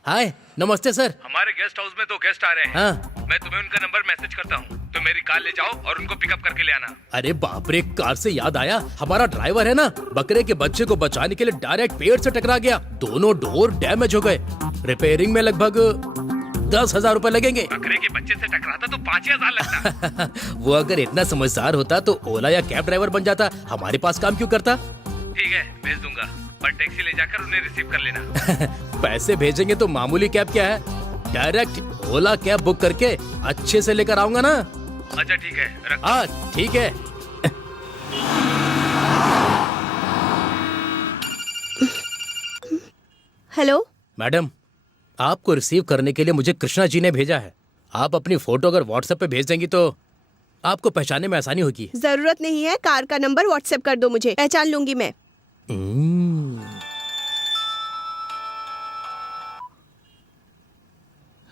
हाय, नमस्ते सर। हमारे गेस्ट हाउस में 2 गेस्ट आ रहे हैं। हाँ। मैं तुम्हें उनका नंबर मैसेज करता हूँ, तो मेरी कार ले जाओ और उनको पिकअप करके ले आना। अरे बाप रे, कार से याद आया, हमारा ड्राइवर है ना, बकरे के बच्चे को बचाने के लिए डायरेक्ट पेड़ से टकरा गया। दोनों डोर डैमेज हो गए। रिपेयरिंग में लगभग 10,000 रुपए लगेंगे। बकरे के बच्चे से टकराता तो 5,000 लगता। वो अगर इतना समझदार होता तो ओला या कैब ड्राइवर बन जाता, हमारे पास काम क्यों करता? ठीक है, भेज दूंगा, पर टैक्सी ले जाकर उन्हें रिसीव कर लेना। पैसे भेजेंगे तो मामूली कैब क्या है, डायरेक्ट ओला कैब बुक करके अच्छे से लेकर आऊंगा ना। अच्छा ठीक है, रखो। हाँ ठीक है। हेलो मैडम, आपको रिसीव करने के लिए मुझे कृष्णा जी ने भेजा है। आप अपनी फोटो अगर व्हाट्सएप पे भेज देंगी तो आपको पहचानने में आसानी होगी। जरूरत नहीं है, कार का नंबर व्हाट्सएप कर दो, मुझे पहचान लूंगी मैं।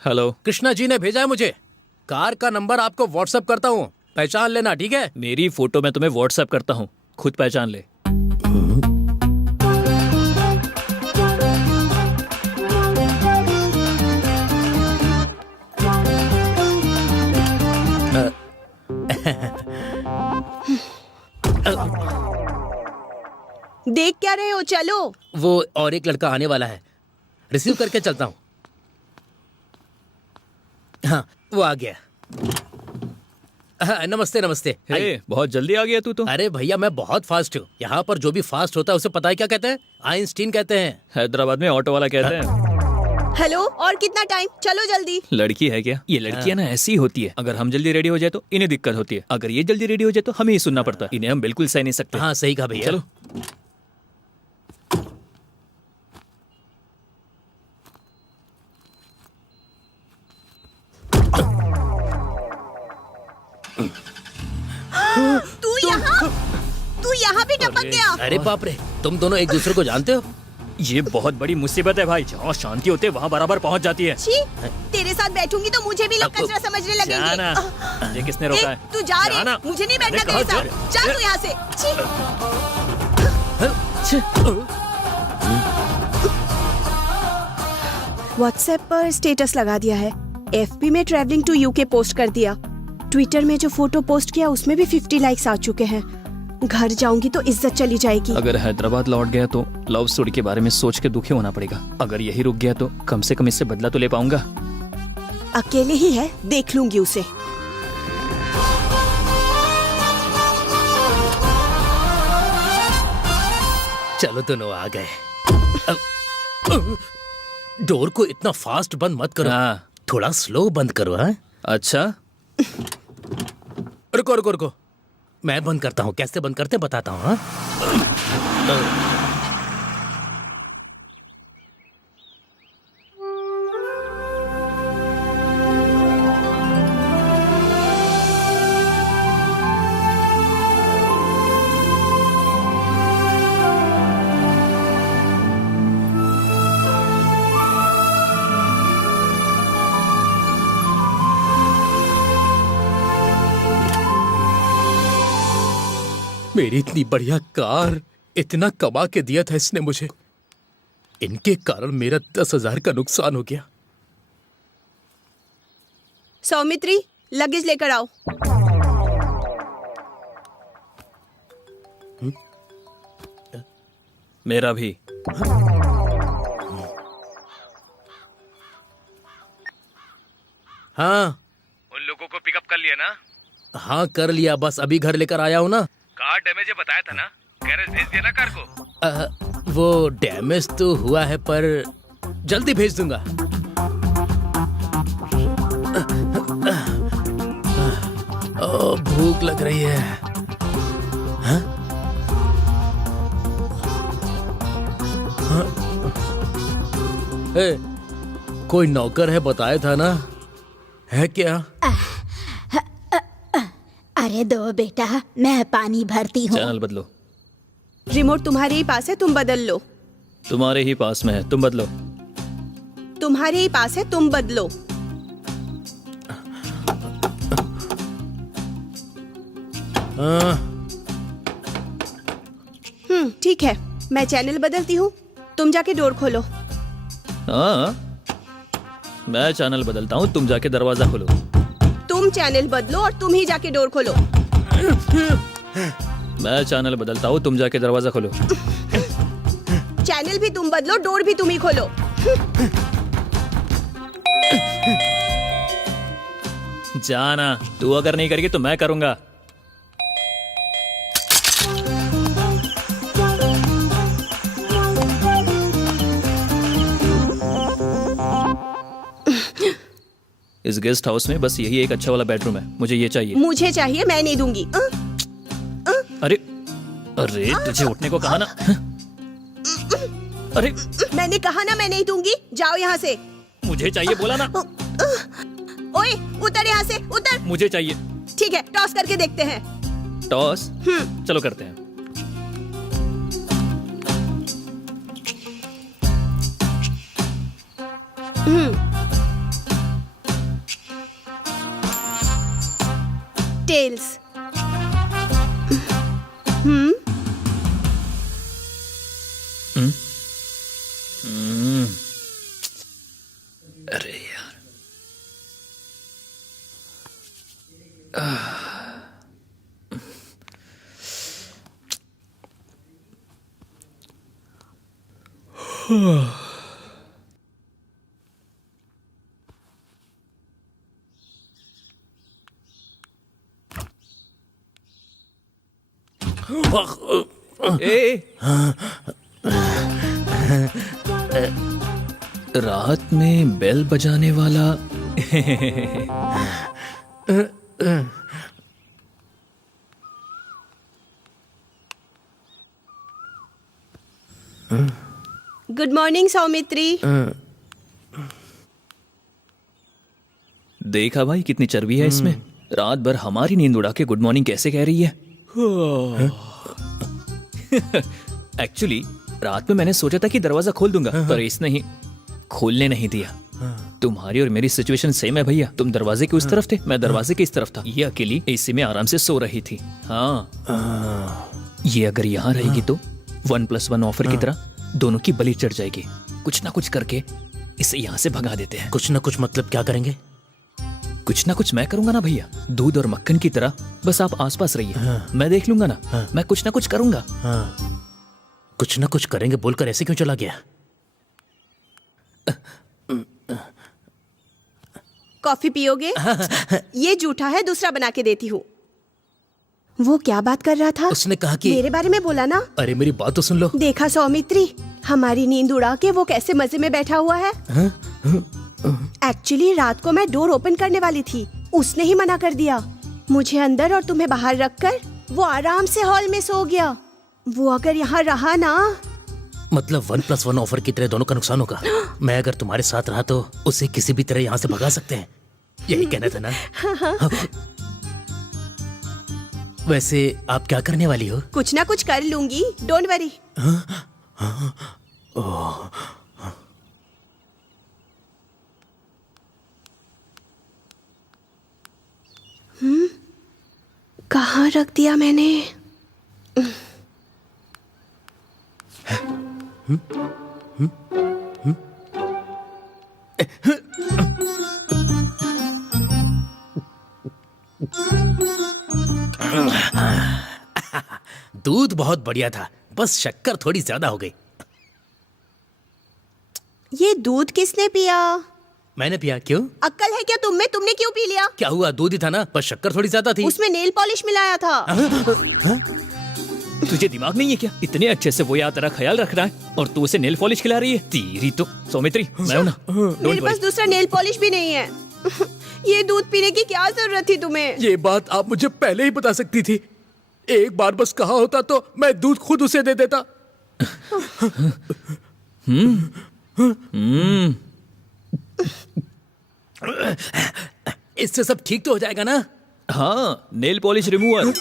हेलो, कृष्णा जी ने भेजा है मुझे। कार का नंबर आपको व्हाट्सएप करता हूँ, पहचान लेना, ठीक है? मेरी फोटो मैं तुम्हें व्हाट्सएप करता हूँ, खुद पहचान ले। देख क्या रहे हो, चलो। वो और एक लड़का आने वाला है, रिसीव करके चलता हूँ। हाँ, वो आ गया। हाँ, नमस्ते नमस्ते। हे, बहुत जल्दी आ गया तू तो। अरे भैया, मैं बहुत फास्ट हूँ। यहाँ पर जो भी फास्ट होता है उसे पता है क्या कहते हैं? आइंस्टीन कहते हैं। हैदराबाद में ऑटो वाला कहते हैं। हेलो, और कितना टाइम, चलो जल्दी। लड़की है क्या? ये लड़कियां ना ऐसी होती है, अगर हम जल्दी रेडी हो जाए तो इन्हें दिक्कत होती है, अगर ये जल्दी रेडी हो जाए तो हमें ही सुनना पड़ता है। इन्हें हम बिल्कुल सह नहीं सकते। हाँ सही कहा भैया। चलो। तू यहाँ भी टपक गया। अरे बाप रे, तुम दोनों एक दूसरे को जानते हो? ये बहुत बड़ी मुसीबत है भाई, जहाँ शांति होते वहाँ बराबर पहुँच जाती है। छी, तेरे साथ बैठूंगी तो मुझे भी लोग कचरा समझने लगेंगे। जाना। ये किसने रोका है? तू जा रही, जाना। मुझे नहीं बैठना अरे तेरे कहाँ साथ। जा तू यहाँ से। छी। व्हाट्सएप पर स्टेटस लगा दिया है, एफबी में ट्रैवलिंग टू यूके पोस्ट कर दिया, ट्विटर में जो फोटो पोस्ट किया उसमें भी 50 लाइक्स आ चुके हैं। घर जाऊंगी तो इज्जत चली जाएगी। अगर हैदराबाद लौट गया तो लव स्टोरी के बारे में सोच के दुखी होना पड़ेगा। अगर यही रुक गया तो कम से कम इससे बदला तो ले पाऊंगा। अकेले ही है, देख लूंगी उसे। चलो दोनों आ गए। डोर को इतना फास्ट बंद मत करो। हाँ। थोड़ा स्लो बंद करो। हाँ अच्छा, रुको रुको रुको, मैं बंद करता हूँ। कैसे बंद करते हैं बताता हूँ। हाँ? मेरी इतनी बढ़िया कार, इतना कमा के दिया था इसने मुझे, इनके कारण मेरा 10,000 का नुकसान हो गया। सौमित्री, लगेज लेकर आओ। मेरा भी। हाँ उन लोगों को पिकअप कर लिया ना? हाँ कर लिया, बस अभी घर लेकर आया हूँ ना। कार डैमेज है बताया था ना, गैरेज भेज दिया ना कार को? वो डैमेज तो हुआ है पर जल्दी भेज दूंगा। भूख लग रही है। हाँ? हाँ? कोई नौकर है बताया था ना, है क्या? अरे दो बेटा, मैं पानी भरती हूँ। चैनल बदलो। रिमोट तुम्हारे ही पास है, तुम बदल लो। तुम्हारे ही पास में है, तुम बदलो। तुम्हारे ही पास है, तुम बदलो। ठीक है, मैं चैनल बदलती हूँ, तुम जाके डोर खोलो। हाँ, मैं चैनल बदलता हूँ, तुम जाके दरवाजा खोलो। तुम चैनल बदलो और तुम ही जाके डोर खोलो। मैं चैनल बदलता हूँ, तुम जाके दरवाजा खोलो। चैनल भी तुम बदलो, डोर भी तुम ही खोलो। जाना, तू अगर नहीं करेगी तो मैं करूंगा। इस गेस्ट हाउस में बस यही एक अच्छा वाला बेडरूम है, मुझे ये चाहिए। मुझे चाहिए, मैं नहीं दूंगी। अरे अरे, तुझे उठने को कहा ना। अरे मैंने कहा ना मैं नहीं दूंगी, जाओ यहाँ से। मुझे चाहिए बोला ना। ओए उतर यहाँ से, उतर। मुझे चाहिए। ठीक है, टॉस करके देखते हैं। टॉस? चलो करते हैं। टेल्स। अरे यार, रात में बेल बजाने वाला। Good morning Saumitri. देखा भाई कितनी चर्बी है इसमें। रात भर हमारी नींद उड़ा के गुड मॉर्निंग कैसे कह रही है। एक्चुअली रात में मैंने सोचा था कि दरवाजा खोल दूंगा, पर इसने ही खोलने नहीं दिया। तुम्हारी और मेरी सिचुएशन सेम है भैया। तुम दरवाजे के उस तरफ थे, मैं दरवाजे के इस तरफ था। ये अकेली एसी में आराम से सो रही थी। हाँ, ये अगर यहाँ रहेगी तो 1+1 ऑफर की तरह दोनों की बलि चढ़ जाएगी। कुछ ना कुछ करके इसे यहाँ से भगा देते हैं। कुछ ना कुछ मतलब क्या करेंगे? कुछ ना कुछ मैं करूंगा ना भैया, दूध और मक्खन की तरह। बस आप आसपास रहिए। मैं देख लूंगा ना। मैं कुछ ना कुछ करूंगा। कुछ ना कुछ करेंगे बोलकर ऐसे क्यों चला गया? कॉफी पियोगे? ये जूठा है, दूसरा बना के देती हूँ। वो क्या बात कर रहा था? उसने कहा कि मेरे बारे में बोला ना। अरे मेरी बात तो सुन लो। देखा सौमित्री, हमारी नींद उड़ा के वो कैसे मजे में बैठा हुआ है। एक्चुअली रात को मैं डोर ओपन करने वाली थी, उसने ही मना कर दिया। मुझे अंदर और तुम्हें बाहर रखकर वो आराम से हॉल में सो गया। वो अगर यहाँ रहा ना, मतलब 1+1 ऑफर की तरह दोनों का नुकसान होगा। मैं अगर तुम्हारे साथ रहा तो उसे किसी भी तरह यहाँ से भगा सकते हैं, यही कहना था ना? वैसे आप क्या करने वाली हो? कुछ ना कुछ कर लूंगी, डोंट वरी। कहाँ रख दिया मैंने? दूध बहुत बढ़िया था, बस शक्कर थोड़ी ज्यादा हो गई। ये दूध किसने पिया? मैंने पिया। क्यों? अक्ल है क्या तुम में? तुमने क्यों पी लिया? क्या हुआ? दूध ही था ना, बस शक्कर थोड़ी ज्यादा थी। उसमें नेल पॉलिश मिलाया था। तुझे दिमाग नहीं है क्या? इतने अच्छे से वो यहाँ तेरा ख्याल रख रहा है और तू उसे नेल पॉलिश खिला रही है। तेरी तो सौमित्री, मैं हूं ना। मेरे पास दूसरा नेल पॉलिश भी नहीं है। ये दूध पीने की क्या जरूरत थी तुम्हें? ये बात आप मुझे पहले ही बता सकती थी। एक बार बस कहा होता तो मैं दूध खुद उसे दे देता। इससे सब ठीक तो हो जाएगा ना? हाँ, नेल पॉलिश रिमूवर।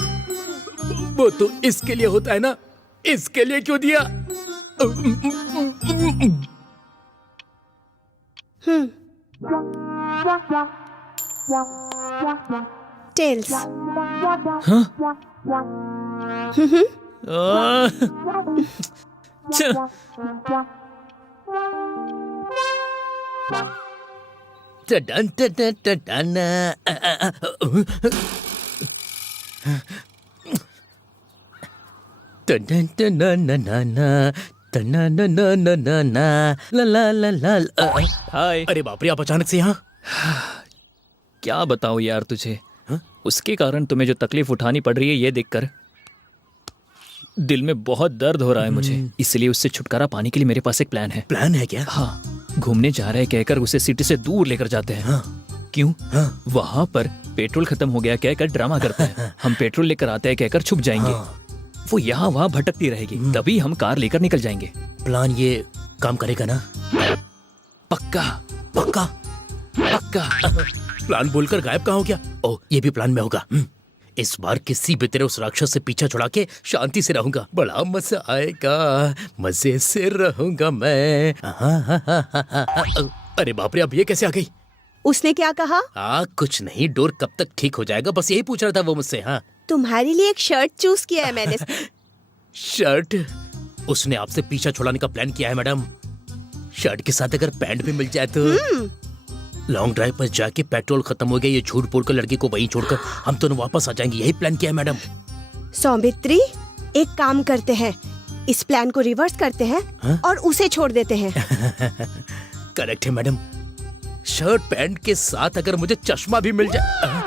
वो तो इसके लिए होता है ना, इसके लिए क्यों दिया? टेल्स। टडन टडन टडन। टडन टडन टडन टडन ला ला ला ला। हाय। अरे बाप रे, आप अचानक से यहाँ? क्या बताऊं यार तुझे, उसके कारण तुम्हें जो तकलीफ उठानी पड़ रही है ये देखकर दिल में बहुत दर्द हो रहा है मुझे। इसलिए उससे छुटकारा पाने के लिए मेरे पास एक प्लान है। प्लान है क्या? हाँ, घूमने जा रहे हैं कहकर उसे सिटी से दूर लेकर जाते हैं। क्यों? वहाँ पर पेट्रोल खत्म हो गया कहकर ड्रामा करते हैं। हम पेट्रोल लेकर आते हैं कहकर छुप जाएंगे। वो यहाँ वहाँ भटकती रहेगी, तभी हम कार लेकर निकल जाएंगे। प्लान ये काम करेगा ना? पक्का पक्का पक्का। प्लान बोलकर गायब कहाँ हो गया? ओह, ये भी प्लान में होगा। इस बार किसी भी तरह उस राक्षस से पीछा छुड़ा के शांति से रहूंगा। बड़ा मजा आएगा, मजे से रहूंगा मैं। अरे बाप रे, अब ये कैसे आ गई? उसने क्या कहा? कुछ नहीं, डोर कब तक ठीक हो जाएगा, बस यही पूछ रहा था वो मुझसे। हाँ, तुम्हारे लिए एक शर्ट चूज किया है मैंने। शर्ट? उसने आपसे पीछा छुड़ाने का प्लान किया है मैडम। शर्ट के साथ अगर पैंट भी मिल जाए तो। लॉन्ग ड्राइव पर जाके पेट्रोल खत्म हो गया, ये झूठ बोलकर लड़की को वहीं छोड़कर हम दोनों वापस आ जाएंगे, यही प्लान किया है मैडम। सौमित्री, एक काम करते हैं, इस प्लान को रिवर्स करते हैं और उसे छोड़ देते हैं। करेक्ट है मैडम। शर्ट पैंट के साथ अगर मुझे चश्मा भी मिल जाए।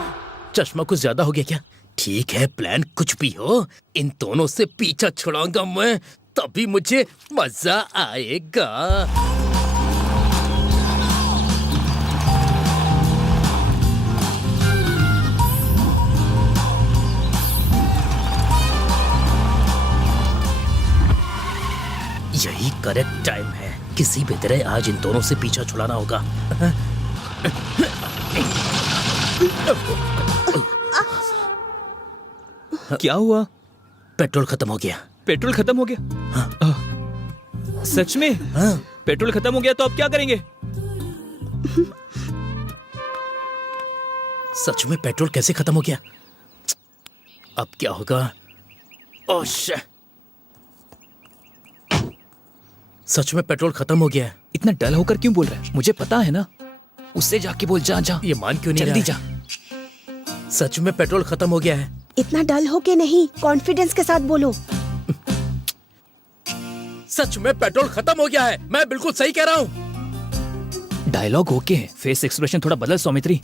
चश्मा कुछ ज्यादा हो गया क्या? ठीक है, प्लान कुछ भी हो, इन दोनों से पीछा छुड़ाऊंगा मैं, तभी मुझे मजा आएगा। यही करेक्ट टाइम है, किसी भी तरह आज इन दोनों से पीछा छुड़ाना होगा। क्या हुआ? पेट्रोल खत्म हो गया। पेट्रोल खत्म हो गया? सच में? पेट्रोल खत्म हो गया तो अब क्या करेंगे? सच में पेट्रोल कैसे खत्म हो गया? अब क्या होगा? Oh shit! सच में पेट्रोल खत्म हो गया है। इतना डल होकर क्यों बोल रहा है? मुझे पता है ना। उससे जाके बोल, जा जा। ये मान क्यों नहीं जल्दी रहा जा। है? सच में पेट्रोल खत्म हो गया है। इतना डल हो के नहीं, कॉन्फिडेंस के साथ बोलो। सच में पेट्रोल खत्म हो गया है, मैं बिल्कुल सही कह रहा हूँ। डायलॉग ओके, फेस एक्सप्रेशन थोड़ा बदल सौमित्री।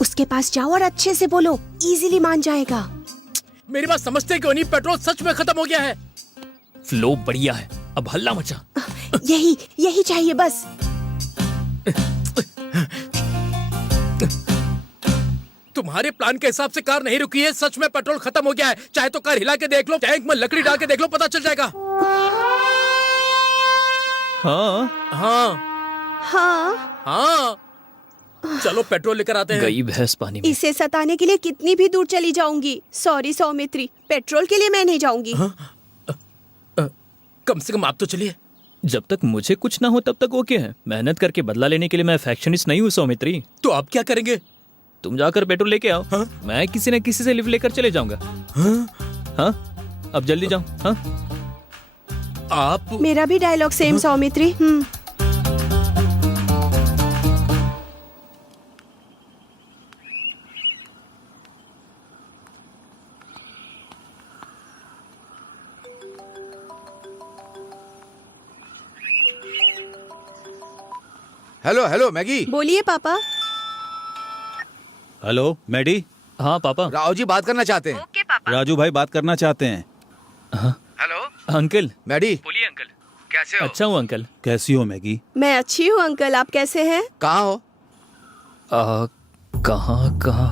उसके पास जाओ और अच्छे से बोलो, इजीली मान जाएगा। मेरी बात समझते क्यों नहीं? पेट्रोल सच में खत्म हो गया है। फ्लो बढ़िया है, अब हल्ला मचा। यही चाहिए बस। तुम्हारे प्लान के हिसाब से कार नहीं रुकी है, सच में पेट्रोल खत्म हो गया है। चाहे तो कार हिला के देख लो, टैंक में लकड़ी डाल के देख लो, पता चल जाएगा। हाँ हाँ हाँ हाँ, चलो पेट्रोल लेकर आते हैं। गई भैंस पानी में। इसे सताने के लिए कितनी भी दूर चली जाऊंगी। सॉरी सौमित्री, पेट्रोल के लिए मैं नहीं जाऊंगी। कम से कम आप तो चलिए। जब तक मुझे कुछ ना हो तब तक ओके है। मेहनत करके बदला लेने के लिए मैं फैक्शनिस्ट नहीं हूँ सौमित्री। तो आप क्या करेंगे? तुम जाकर पेट्रोल लेके आओ। मैं किसी न किसी से लिफ्ट लेकर चले जाऊंगा। हाँ, अब जल्दी जाओ। हाँ, आप? मेरा भी dialogue same Saumitri. Hello hello Maggie. बोलिए पापा। Hello Maddy. हाँ पापा। राव जी बात करना चाहते हैं। ओके पापा। राजू भाई बात करना चाहते हैं। Hello uncle. मैडी, बोलिए अंकल। कैसे हो? अच्छा हूँ अंकल। कैसी हो मैगी? मैं अच्छी हूँ अंकल, आप कैसे हैं? कहाँ हो? कहाँ?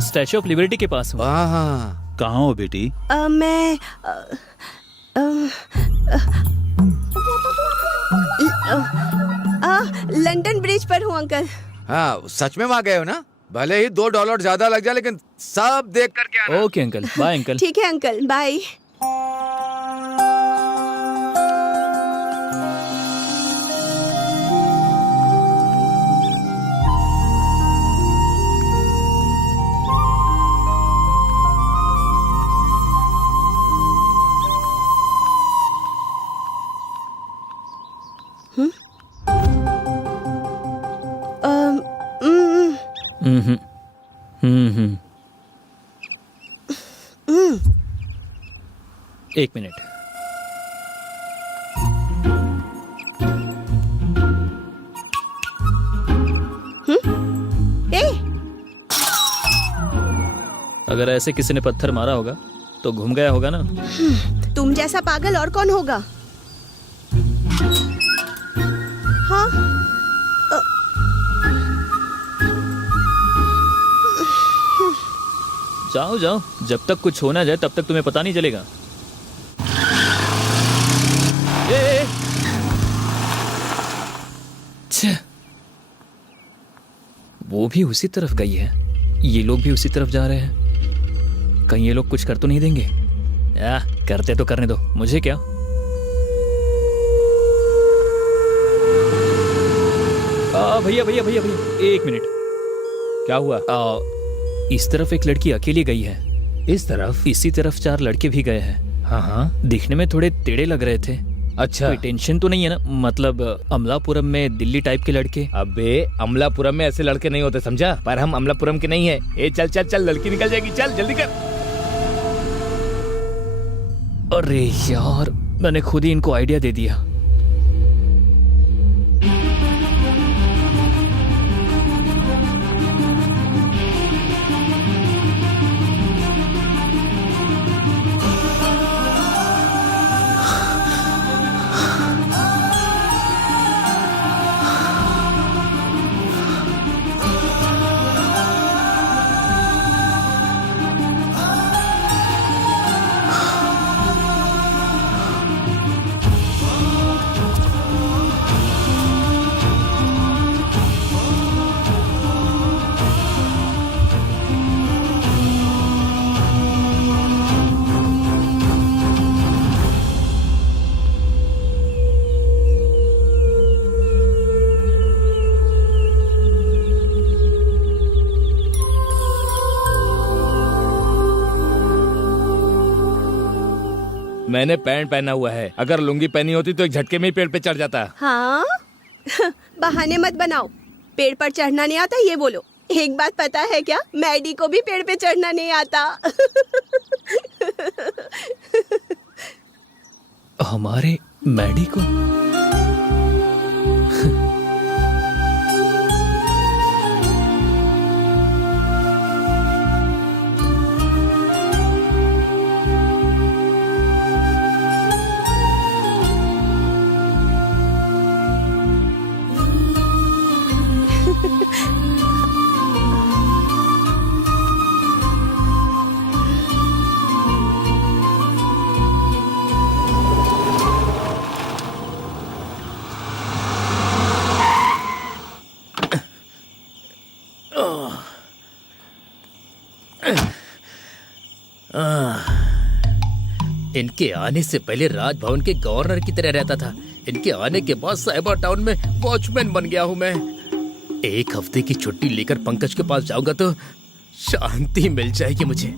स्टैच्यू ऑफ लिबर्टी के पास हूँ। हाँ, कहाँ हो बेटी? मैं लंदन ब्रिज पर हूँ अंकल। हाँ, सच में वहाँ गए हो ना? भले ही $2 ज्यादा लग जाए, लेकिन सब देख करके आना। Okay uncle, bye uncle. ठीक है अंकल, बाय। एक मिनट। अगर ऐसे किसी ने पत्थर मारा होगा तो घूम गया होगा ना। तुम जैसा पागल और कौन होगा? हाँ, जाओ जाओ, जब तक कुछ हो ना जाए तब तक तुम्हें पता नहीं चलेगा। वो भी उसी तरफ गई है, ये लोग भी उसी तरफ जा रहे हैं। कहीं ये लोग कुछ कर तो नहीं देंगे? या करते तो करने दो, मुझे क्या। भैया भैया भैया भैया, एक मिनट। क्या हुआ? इस तरफ एक लड़की अकेली गई है। इस तरफ? इसी तरफ 4 लड़के भी गए हैं। हाँ, दिखने में थोड़े टेढ़े लग रहे थे। अच्छा, कोई टेंशन तो नहीं है ना? मतलब अमलापुरम में दिल्ली टाइप के लड़के। अबे अमलापुरम में ऐसे लड़के नहीं होते, समझा? पर हम अमलापुरम के नहीं है। ए चल चल चल, लड़की निकल जाएगी, चल जल्दी कर। अरे यार, मैंने खुद ही इनको आइडिया दे दिया। मैंने पैंट पहना हुआ है, अगर लुंगी पहनी होती तो एक झटके में ही पेड़ पे चढ़ जाता। हाँ बहाने मत बनाओ। पेड़ पर चढ़ना नहीं आता ये बोलो। एक बात पता है क्या, मैडी को भी पेड़ पे चढ़ना नहीं आता। हमारे मैडी को? इनके आने से पहले राजभवन के गवर्नर की तरह रहता था। इनके आने के बाद साइबर टाउन में वॉचमैन बन गया हूँ मैं। एक हफ्ते की छुट्टी लेकर पंकज के पास जाऊंगा तो शांति मिल जाएगी मुझे।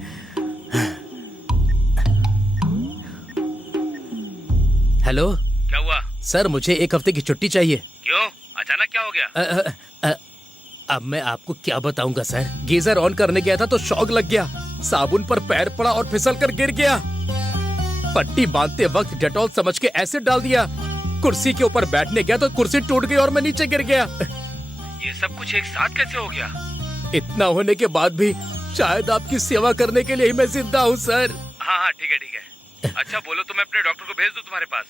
हेलो, क्या हुआ? सर मुझे एक हफ्ते की छुट्टी चाहिए। क्यों, अचानक क्या हो गया? अब मैं आपको क्या बताऊंगा सर। गीजर ऑन करने गया था तो शॉक लग गया, साबुन पर पैर पड़ा और फिसल कर गिर गया। पट्टी बांधते वक्त डेटॉल समझ के एसिड डाल दिया। कुर्सी के ऊपर बैठने गया तो कुर्सी टूट गई और मैं नीचे गिर गया। ये सब कुछ एक साथ कैसे हो गया? इतना होने के बाद भी शायद आपकी सेवा करने के लिए ही मैं जिंदा हूँ सर। हाँ ठीक है। अच्छा बोलो तो मैं अपने डॉक्टर को भेज दूं तुम्हारे पास।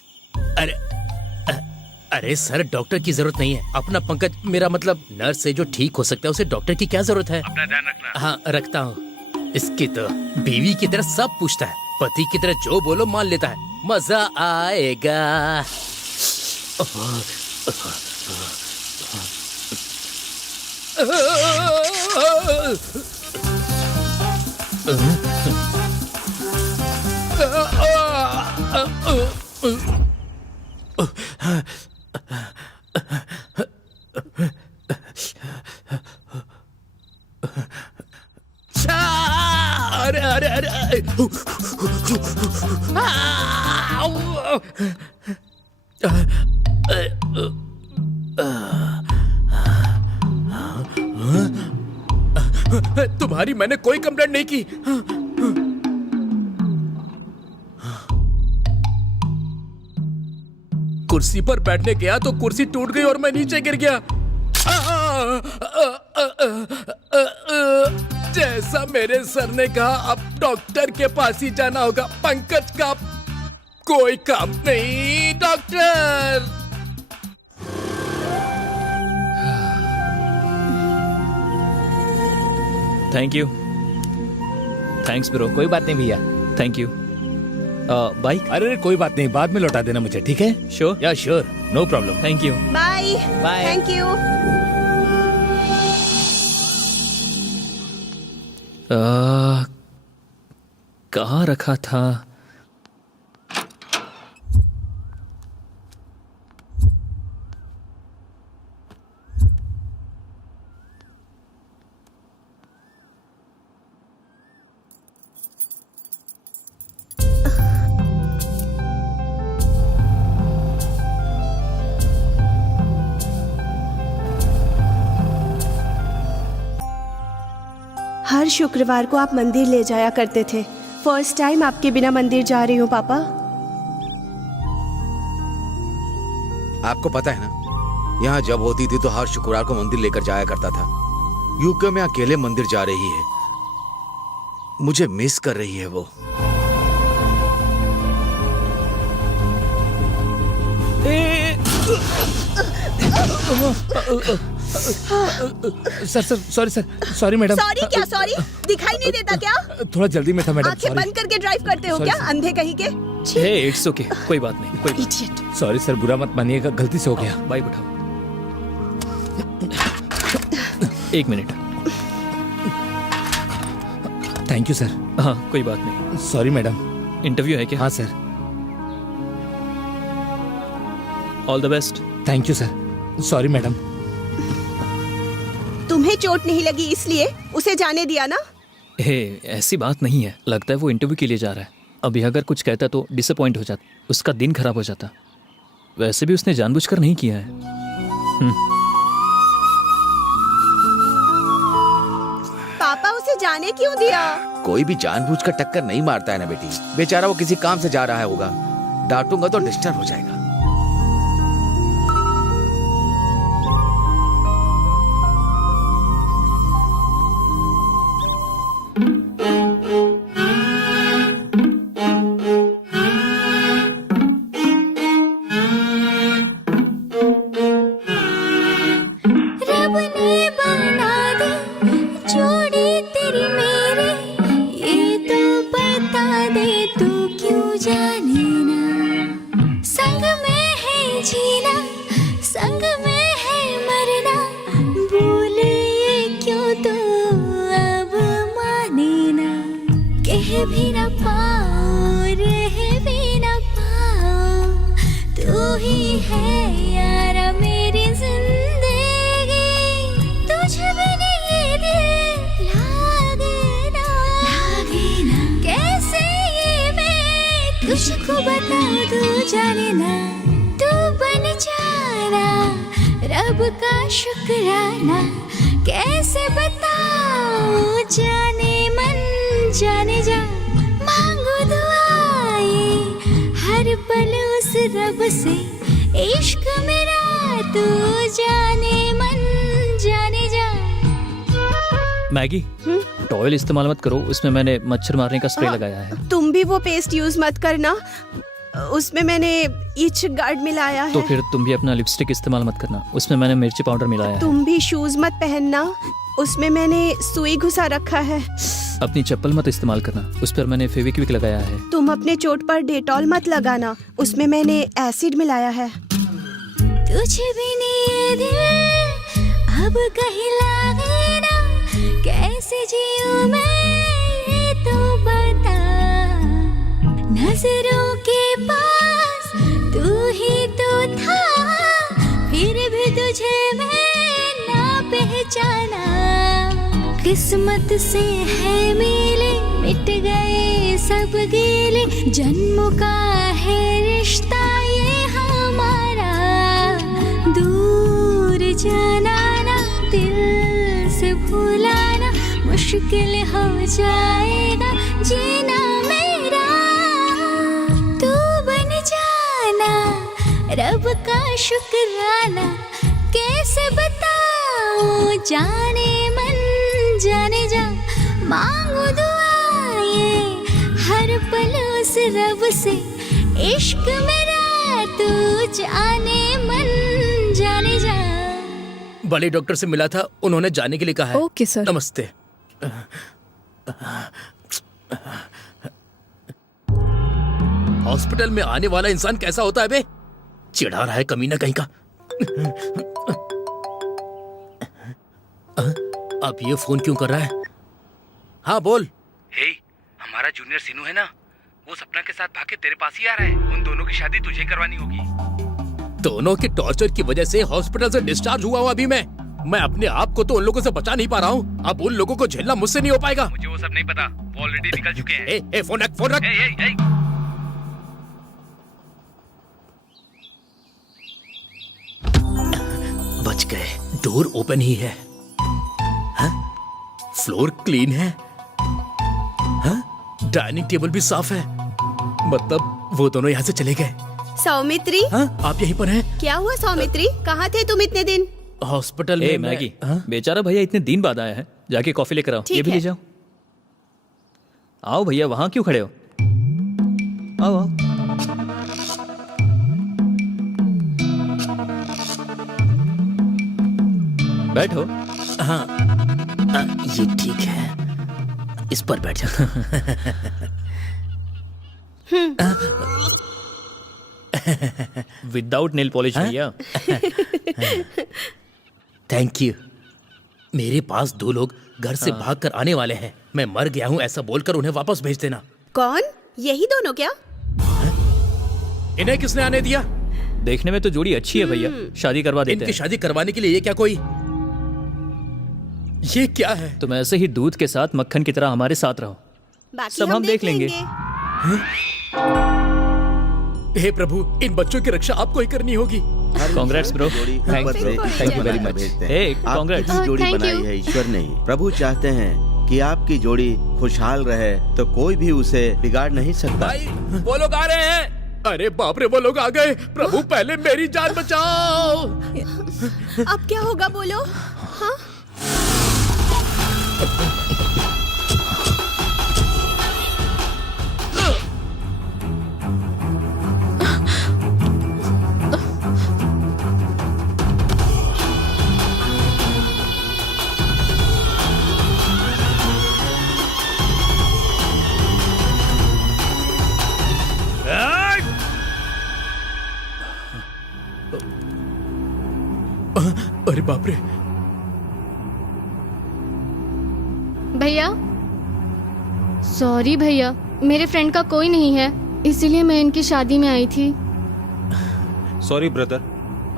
अरे सर डॉक्टर की जरूरत नहीं है। अपना पंकज, मेरा मतलब नर्स से जो ठीक हो सकता है उसे डॉक्टर की क्या जरूरत है। अपना ध्यान रखना। हाँ रखता हूँ। इसकी तो बीवी की तरह सब पूछता है, पति की तरह जो बोलो मान लेता है। मजा आएगा। अरे अरे अरे तुम्हारी मैंने कोई कंप्लेंट नहीं की। कुर्सी पर बैठने गया तो कुर्सी टूट गई और मैं नीचे गिर गया। जैसा मेरे सर ने कहा अब डॉक्टर के पास ही जाना होगा। पंकज का कोई काम नहीं doctor. Thank you. Thanks bro. कोई बात नहीं भैया। Thank you. बाइक? अरे कोई बात नहीं, बाद में लौटा देना मुझे, ठीक है? श्योर? या sure, no problem. Thank you. Bye. Bye. Thank you. कहाँ रखा था? हर शुक्रवार को आप मंदिर ले जाया करते थे। फर्स्ट टाइम आपके बिना मंदिर जा रही हूँ पापा। आपको पता है ना, यहाँ जब होती थी तो हर शुक्रवार को मंदिर लेकर जाया करता था। यूके में अकेले मंदिर जा रही है, मुझे मिस कर रही है वो। Sir sorry sir, sorry madam. Sorry क्या सॉरी? दिखाई नहीं देता क्या? थोड़ा जल्दी में था मैडम। आंखें बंद करके ड्राइव करते हो क्या, अंधे कहीं के? हे इट्स ओके, कोई बात नहीं, कोई इडियट। सॉरी सर, बुरा मत मानिएगा, गलती से हो गया। बाइक उठाओ। एक मिनट। Thank you sir. हाँ कोई बात नहीं। Sorry madam. इंटरव्यू है क्या? हाँ sir. All the best. Thank you sir. Sorry madam. तुम्हें चोट नहीं लगी इसलिए उसे जाने दिया ना? हे ऐसी बात नहीं है, लगता है वो इंटरव्यू के लिए जा रहा है। अभी अगर कुछ कहता तो डिसअपॉइंट हो जाता, उसका दिन खराब हो जाता। वैसे भी उसने जानबूझकर नहीं किया है। पापा उसे जाने क्यों दिया? कोई भी जानबूझकर टक्कर नहीं मारता है ना बेटी। बेचारा वो किसी काम से जा रहा है होगा, डांटूंगा तो डिस्टर्ब हो जाएगा। मैगी, टॉयल इस्तेमाल मत करो, उसमें मैंने मच्छर मारने का स्प्रे लगाया है। तुम भी वो पेस्ट यूज मत करना, उसमें मैंने इच गार्ड मिलाया है। तो फिर तुम भी अपना लिपस्टिक इस्तेमाल मत करना, उसमें मैंने मिर्ची पाउडर मिलाया है। तुम भी शूज मत पहनना, उसमें मैंने सुई घुसा रखा है। अपनी चप्पल मत इस्तेमाल करना, उस पर मैंने फेविक्विक लगाया है। तुम अपने चोट पर डेटॉल मत लगाना, उसमें मैंने एसिड मिलाया है। तुझ बिन ये दिल अब कहीं लागे ना, कैसे जीऊं मैं ये तो बता। नजरों के पास तू ही तो था, फिर भी तुझे मैं ना पहचाना। किस्मत से है मिले, मिट गए सब गिले, जन्मों का है रिश्ता ये हमारा। दूर जाना ना, दिल से भुलाना, मुश्किल हो जाएगा जीना मेरा। तू बन जाना रब का शुक्राना, कैसे बताऊं जाने मन जाने जा। मांगू दुआ ये हर पल उस रब से, इश्क मेरा तू जाने मन जाने जा। बड़े डॉक्टर से मिला था, उन्होंने जाने के लिए कहा है। Okay sir. नमस्ते। हॉस्पिटल में आने वाला इंसान कैसा होता है बे? चिढ़ा रहा है कमीना कहीं का। अब ये फोन क्यों कर रहा है? हाँ बोल। हे, हमारा जूनियर सीनू है ना, वो सपना के साथ भाग के तेरे पास ही आ रहा है। उन दोनों की शादी तुझे करवानी होगी। दोनों के टॉर्चर की वजह से हॉस्पिटल से डिस्चार्ज हुआ हूँ अभी मैं अपने आप को तो उन लोगों से बचा नहीं पा रहा हूँ। अब उन लोगों को झेलना मुझसे नहीं हो पाएगा। मुझे वो सब नहीं पता, वो ऑलरेडी निकल चुके हैं। ए, फोन रख, फोन रख। बच गए, डोर ओपन ही है। हाँ? फ्लोर क्लीन है। हाँ? डाइनिंग टेबल भी साफ है, मतलब वो दोनों यहाँ से चले गए। सौमित्री, हाँ? आप यहीं पर हैं? क्या हुआ सौमित्री, कहाँ थे तुम इतने दिन? हॉस्पिटल में। मैगी, बेचारा भैया इतने दिन बाद आया है, जाके कॉफी लेकर आओ। ये भी ले जाओ। आओ भैया, वहां क्यों खड़े हो? आओ आओ। बैठो। हाँ, ये ठीक है, इस पर बैठ जा। विदाउट नेल पॉलिश भैया। Thank you. मेरे पास 2 लोग घर से भागकर आने वाले हैं। मैं मर गया हूँ ऐसा बोलकर उन्हें वापस भेज देना। कौन? यही दोनों क्या? इन्हें किसने आने दिया? देखने में तो जोड़ी अच्छी है भैया, शादी करवा देते इनकी हैं। शादी करवाने के लिए ये क्या कोई, ये क्या है? तुम ऐसे ही दूध के साथ मक्खन की तरह हमारे साथ रहो, बाकी सब हम देख लेंगे। हे प्रभु, इन बच्चों की रक्षा आपको ही करनी होगी। Congrats bro. Thank you very much. Hey, congrats. आपकी जोड़ी thank you. बनाई है ईश्वर ने ही। प्रभु चाहते हैं कि आपकी जोड़ी खुशहाल रहे, तो कोई भी उसे बिगाड़ नहीं सकता। भाई, वो लोग आ रहे हैं। अरे बाप रे, वो लोग आ गए। प्रभु पहले मेरी जान बचाओ। अब क्या होगा बोलो? हाँ? अरे बाप रे। भैया सॉरी भैया, मेरे फ्रेंड का कोई नहीं है, इसीलिए मैं इनकी शादी में आई थी। सॉरी ब्रदर,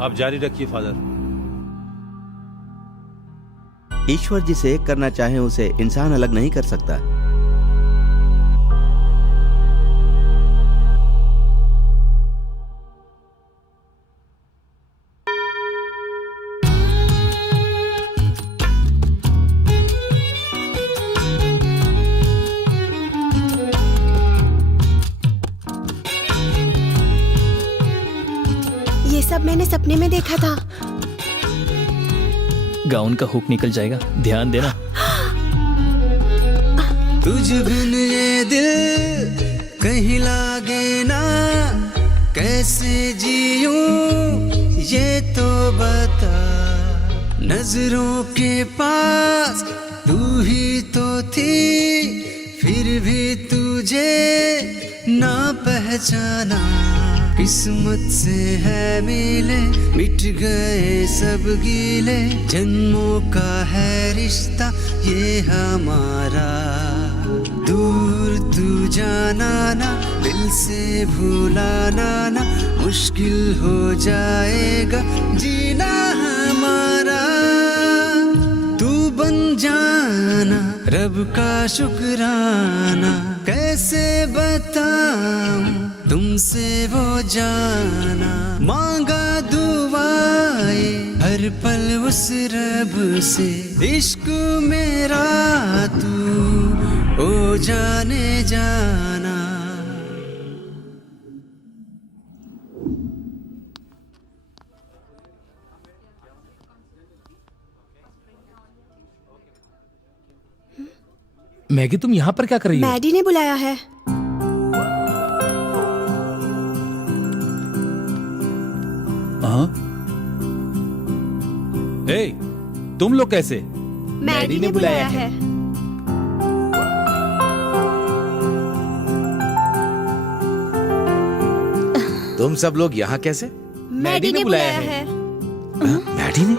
आप जारी रखिए फादर। ईश्वर जिसे एक करना चाहे उसे इंसान अलग नहीं कर सकता। ये सब मैंने सपने में देखा था। गाउन का हुक निकल जाएगा, ध्यान देना। तुझ बिन ये दिल कहीं लागे ना, कैसे जीऊं ये तो बता। नजरों के पास तू ही तो थी, फिर भी तुझे ना पहचाना। किस्मत से है मिले, मिट गए सब गीले, जन्मों का है रिश्ता ये हमारा। दूर तू जाना ना, दिल से भूलाना ना, मुश्किल हो जाएगा जीना हमारा। तू बन जाना रब का शुक्राना, कैसे बताऊं तुमसे वो जाना। मांगा दुआएं हर पल उस रब से, इश्क मेरा तू ओ जाने जाना। मैगी तुम यहाँ पर क्या कर रही हो? मैडी ने बुलाया है। हाँ? ए, तुम लोग कैसे? मैडी ने बुलाया है। तुम सब लोग यहाँ कैसे? मैडी ने बुलाया है। मैडी ने?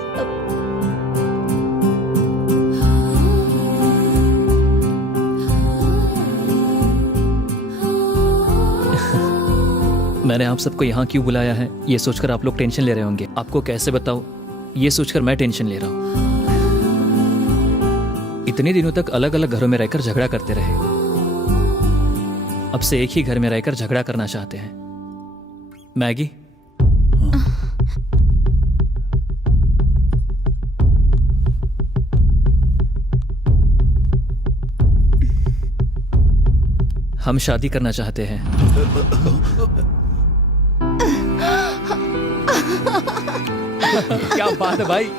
मैंने आप सबको यहाँ क्यों बुलाया है ये सोचकर आप लोग टेंशन ले रहे होंगे। आपको कैसे बताऊं ये सोचकर मैं टेंशन ले रहा हूँ। इतने दिनों तक अलग अलग घरों में रहकर झगड़ा करते रहे, अब से एक ही घर में रहकर झगड़ा करना चाहते हैं। मैगी, हम शादी करना चाहते हैं। क्या बात है भाई।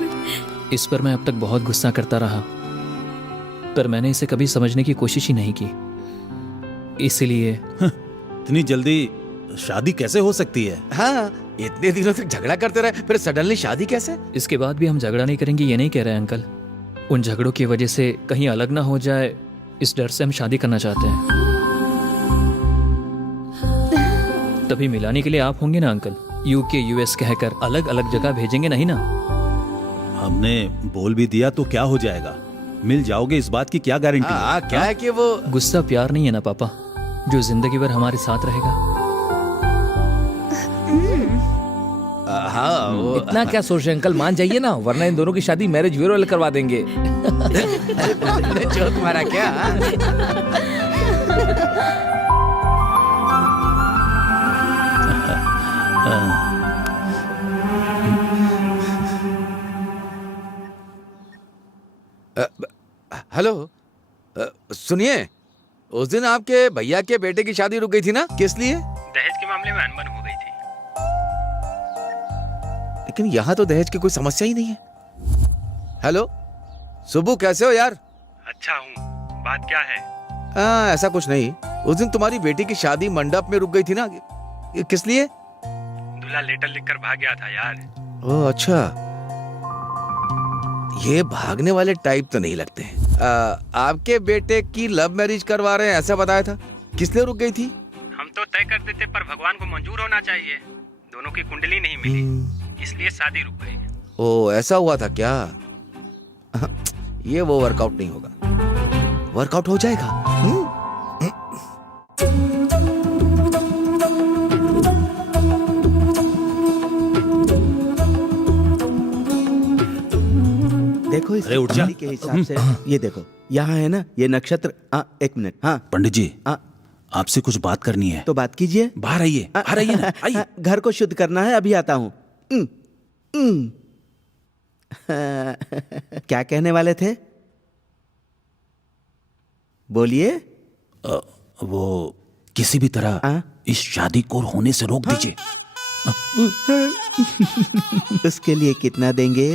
इस पर मैं अब तक बहुत गुस्सा करता रहा, पर मैंने इसे कभी समझने की कोशिश ही नहीं की। इसलिए इतनी जल्दी शादी कैसे हो सकती है? हाँ, इतने दिनों तक झगड़ा करते रहे, फिर सडनली शादी कैसे? इसके बाद भी हम झगड़ा नहीं करेंगे ये नहीं कह रहे हैं अंकल। उन झगड़ों की वजह से कहीं अलग ना हो जाए, इस डर से हम शादी करना चाहते हैं। तभी मिलाने के लिए आप होंगे ना अंकल। यूके यूएस कहकर अलग अलग जगह भेजेंगे नहीं ना। हमने बोल भी दिया तो क्या हो जाएगा? मिल जाओगे इस बात की क्या गारंटी? क्या है कि वो गुस्सा प्यार नहीं है ना पापा, जो जिंदगी भर हमारे साथ रहेगा। हाँ, वो इतना क्या सोच रहे अंकल, मान जाइए ना, वरना इन दोनों की शादी मैरिज ब्यूरो वाले करवा देंगे। जोक मारा क्या? हेलो, सुनिए, उस दिन आपके भैया के बेटे की शादी रुक गई थी ना, किस लिए? दहेज के मामले में अनबन हो गई थी। लेकिन यहाँ तो दहेज की कोई समस्या ही नहीं है। हेलो सुब्बू, कैसे हो यार? अच्छा हूँ, बात क्या है? ऐसा कुछ नहीं, उस दिन तुम्हारी बेटी की शादी मंडप में रुक गई थी ना, किस लिए? दूल्हा लेटर लिखकर भाग गया था यार। ओह अच्छा, ये भागने वाले टाइप तो नहीं लगते हैं। आपके बेटे की लव मैरिज करवा रहे हैं ऐसा बताया था, किस लिए रुक गई थी? हम तो तय कर देते पर भगवान को मंजूर होना चाहिए। दोनों की कुंडली नहीं मिली, इसलिए शादी रुक गई। ओह ऐसा हुआ था क्या? ये वो वर्कआउट नहीं होगा, वर्कआउट हो जाएगा। देखो इस अरे उठ जा। के हिसाब से ये देखो, यहाँ है ना ये नक्षत्र। एक मिनट। हाँ पंडित जी, आपसे कुछ बात करनी है। तो बात कीजिए। बाहर आइए, बाहर आइए ना, आइए। घर को शुद्ध करना है, अभी आता हूँ। क्या कहने वाले थे, बोलिए। वो किसी भी तरह इस शादी को होने से रोक दीजिए। उसके लिए कितना देंगे?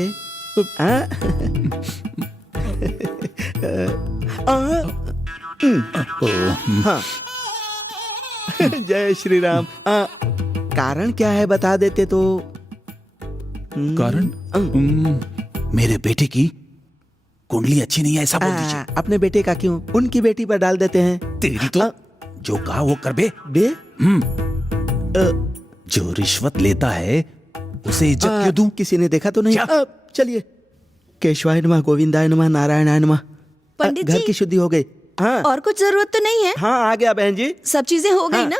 हाँ। जय श्री राम। कारण क्या है बता देते तो। कारण मेरे बेटे की कुंडली अच्छी नहीं है ऐसा बोल दीजिए। अपने बेटे का क्यों, उनकी बेटी पर डाल देते हैं। तेरी तो जो कहा वो कर बे। जो रिश्वत लेता है उसे इज्जत क्यों दूं? किसी ने देखा तो नहीं। चलिए। केशवाय नमः, गोविंदाय नमः, नारायणाय नमः। पंडित घर जी, की शुद्धि हो गई। हाँ और कुछ जरूरत तो नहीं है? हाँ आ गया बहन जी, सब चीजें हो गई ना?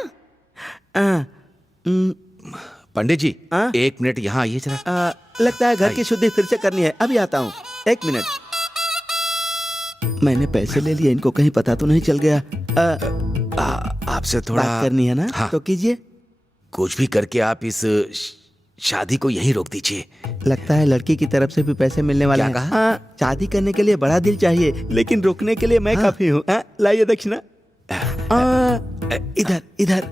पंडित जी 1 मिनट यहाँ आइए जरा। लगता है घर की शुद्धि फिर से करनी है, अभी आता हूँ। 1 मिनट। मैंने पैसे ले लिए, इनको कहीं पता तो नहीं चल गया। आपसे थोड़ा बात करनी है ना? हाँ। तो कीजिए। कुछ भी करके आप इस शादी को यहीं रोक दीजिए। लगता है लड़की की तरफ से भी पैसे मिलने वाले हैं। शादी करने के लिए बड़ा दिल चाहिए, लेकिन रोकने के लिए मैं काफी हूँ। लाइए दक्षिणा। इधर इधर।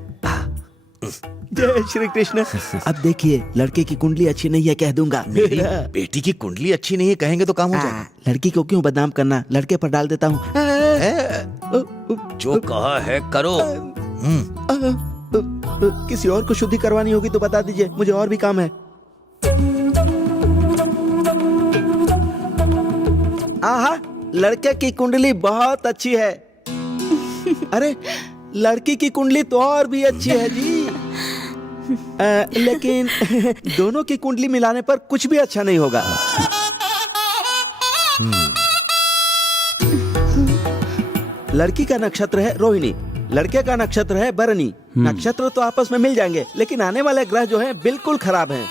जय श्री कृष्ण। अब देखिए, लड़के की कुंडली अच्छी नहीं है कह दूंगा। मेरी बेटी की कुंडली अच्छी नहीं है कहेंगे तो काम हो जाएगा। लड़की को क्यों बदनाम करना, लड़के पर डाल देता हूँ। जो कहा है करो। किसी और को शुद्धि करवानी होगी तो बता दीजिए, मुझे और भी काम है। आहा, लड़के की कुंडली बहुत अच्छी है। अरे लड़की की कुंडली तो और भी अच्छी है जी। लेकिन दोनों की कुंडली मिलाने पर कुछ भी अच्छा नहीं होगा। लड़की का नक्षत्र है रोहिणी, लड़के का नक्षत्र है भरणी। नक्षत्र तो आपस में मिल जाएंगे, लेकिन आने वाले ग्रह जो हैं बिल्कुल खराब हैं।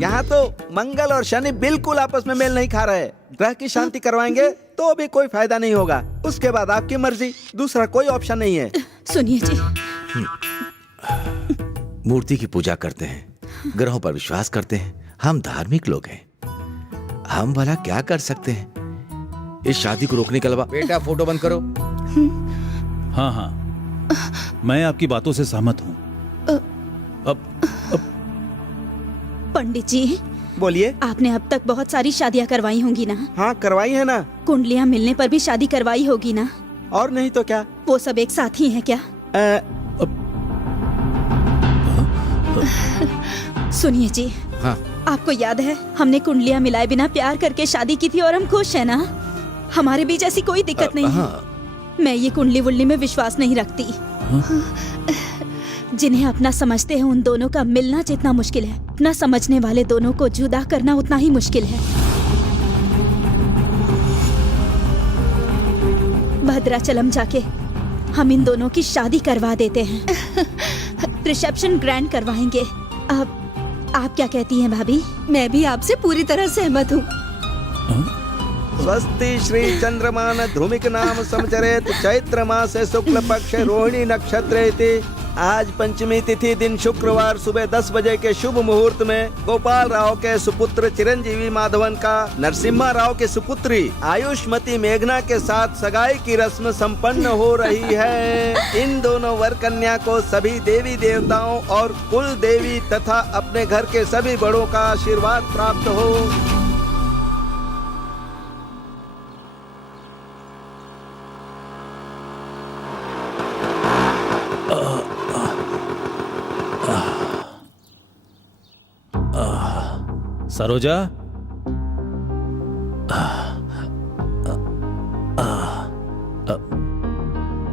यहाँ तो मंगल और शनि बिल्कुल आपस में मेल नहीं खा रहे। ग्रह की शांति करवाएंगे तो भी कोई फायदा नहीं होगा। उसके बाद आपकी मर्जी, दूसरा कोई ऑप्शन नहीं है। सुनिए जी, मूर्ति की पूजा करते हैं, ग्रहों पर विश्वास करते हैं, हम धार्मिक लोग हैं। हम भला क्या कर सकते हैं इस शादी को रोकने के अलावा? बेटा फोटो बंद करो। हाँ हाँ, मैं आपकी बातों से सहमत हूँ। अब पंडित जी बोलिए। आपने अब तक बहुत सारी शादियाँ करवाई होंगी ना? हाँ करवाई है ना। कुंडलियाँ मिलने पर भी शादी करवाई होगी ना? और नहीं तो क्या। वो सब एक साथ ही है क्या? सुनिए जी, हाँ। आपको याद है हमने कुंडलियाँ मिलाए बिना प्यार करके शादी की थी और हम खुश है ना? हमारे बीच ऐसी कोई दिक्कत नहीं है। मैं ये कुंडली वुंडली में विश्वास नहीं रखती। जिन्हें अपना समझते हैं उन दोनों का मिलना जितना मुश्किल है, अपना समझने वाले दोनों को जुदा करना उतना ही मुश्किल है। भद्राचलम जाके हम इन दोनों की शादी करवा देते हैं। रिसेप्शन ग्रैंड करवाएंगे। अब आप क्या कहती हैं भाभी? मैं भी आपसे पूरी तरह सहमत हूँ। स्वस्ति श्री चंद्रमान ध्रुमिक नाम समचरेत चैत्र मास शुक्ल पक्ष रोहिणी नक्षत्र। आज पंचमी तिथि दिन शुक्रवार सुबह 10 बजे के शुभ मुहूर्त में गोपाल राव के सुपुत्र चिरंजीवी माधवन का नरसिम्हा राव की सुपुत्री आयुष्मती मेघना के साथ सगाई की रस्म संपन्न हो रही है। इन दोनों वर कन्या को सभी देवी देवताओं और कुल देवी तथा अपने घर के सभी बड़ों का आशीर्वाद प्राप्त हो। सरोजा,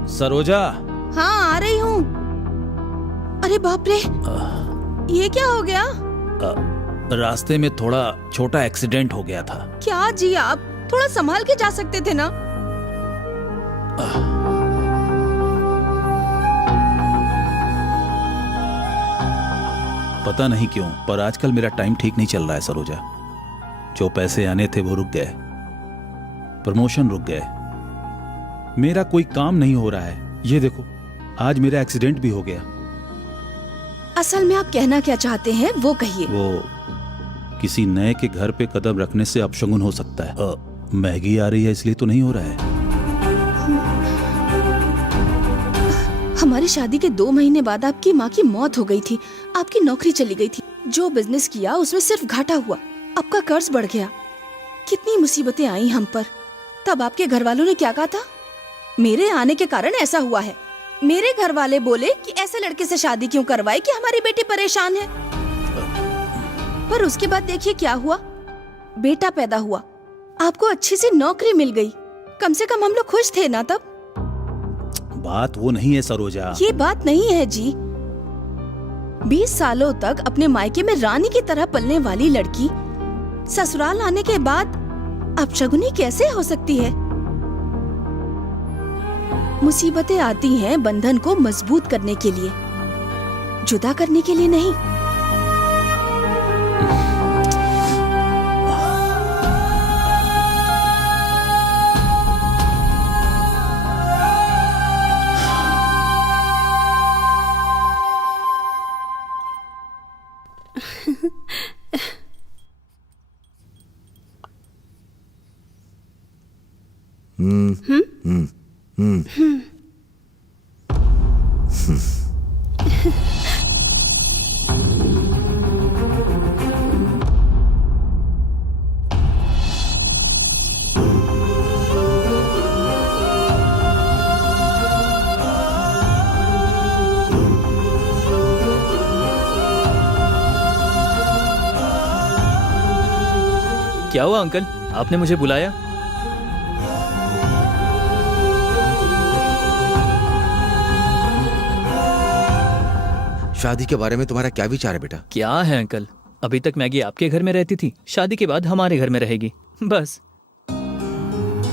सरोजा। हाँ आ रही हूँ। अरे बाप रे, ये क्या हो गया? रास्ते में थोड़ा छोटा एक्सीडेंट हो गया था। क्या जी, आप थोड़ा संभाल के जा सकते थे ना? पता नहीं क्यों, पर आजकल मेरा टाइम ठीक नहीं चल रहा है सरोजा। जो पैसे आने थे वो रुक गए, प्रमोशन रुक गए, मेरा कोई काम नहीं हो रहा है। ये देखो, आज मेरा एक्सीडेंट भी हो गया। असल में आप कहना क्या चाहते हैं वो कहिए। वो किसी नए के घर पे कदम रखने से अपशगुन हो सकता है। महंगी आ रही है इसलिए तो नहीं हो रहा है। हमारी शादी के 2 महीने बाद आपकी माँ की मौत हो गई थी, आपकी नौकरी चली गई थी, जो बिजनेस किया उसमें सिर्फ घाटा हुआ, आपका कर्ज बढ़ गया, कितनी मुसीबतें आई हम पर। तब आपके घर वालों ने क्या कहा था? मेरे आने के कारण ऐसा हुआ है। मेरे घर वाले बोले कि ऐसे लड़के से शादी क्यों करवाई कि हमारी बेटी परेशान है। पर उसके बाद देखिए क्या हुआ, बेटा पैदा हुआ, आपको अच्छी सी नौकरी मिल गई। कम से कम हम लोग खुश थे ना तब। बात वो नहीं है सरोजा। ये बात नहीं है जी। 20 सालों तक अपने मायके में रानी की तरह पलने वाली लड़की ससुराल आने के बाद अपशगुनी कैसे हो सकती है? मुसीबतें आती हैं बंधन को मजबूत करने के लिए, जुदा करने के लिए नहीं। क्या हुआ अंकल, आपने मुझे बुलाया? शादी के बारे में तुम्हारा क्या विचार है बेटा? क्या है अंकल, अभी तक मैगी आपके घर में रहती थी, शादी के बाद हमारे घर में रहेगी, बस।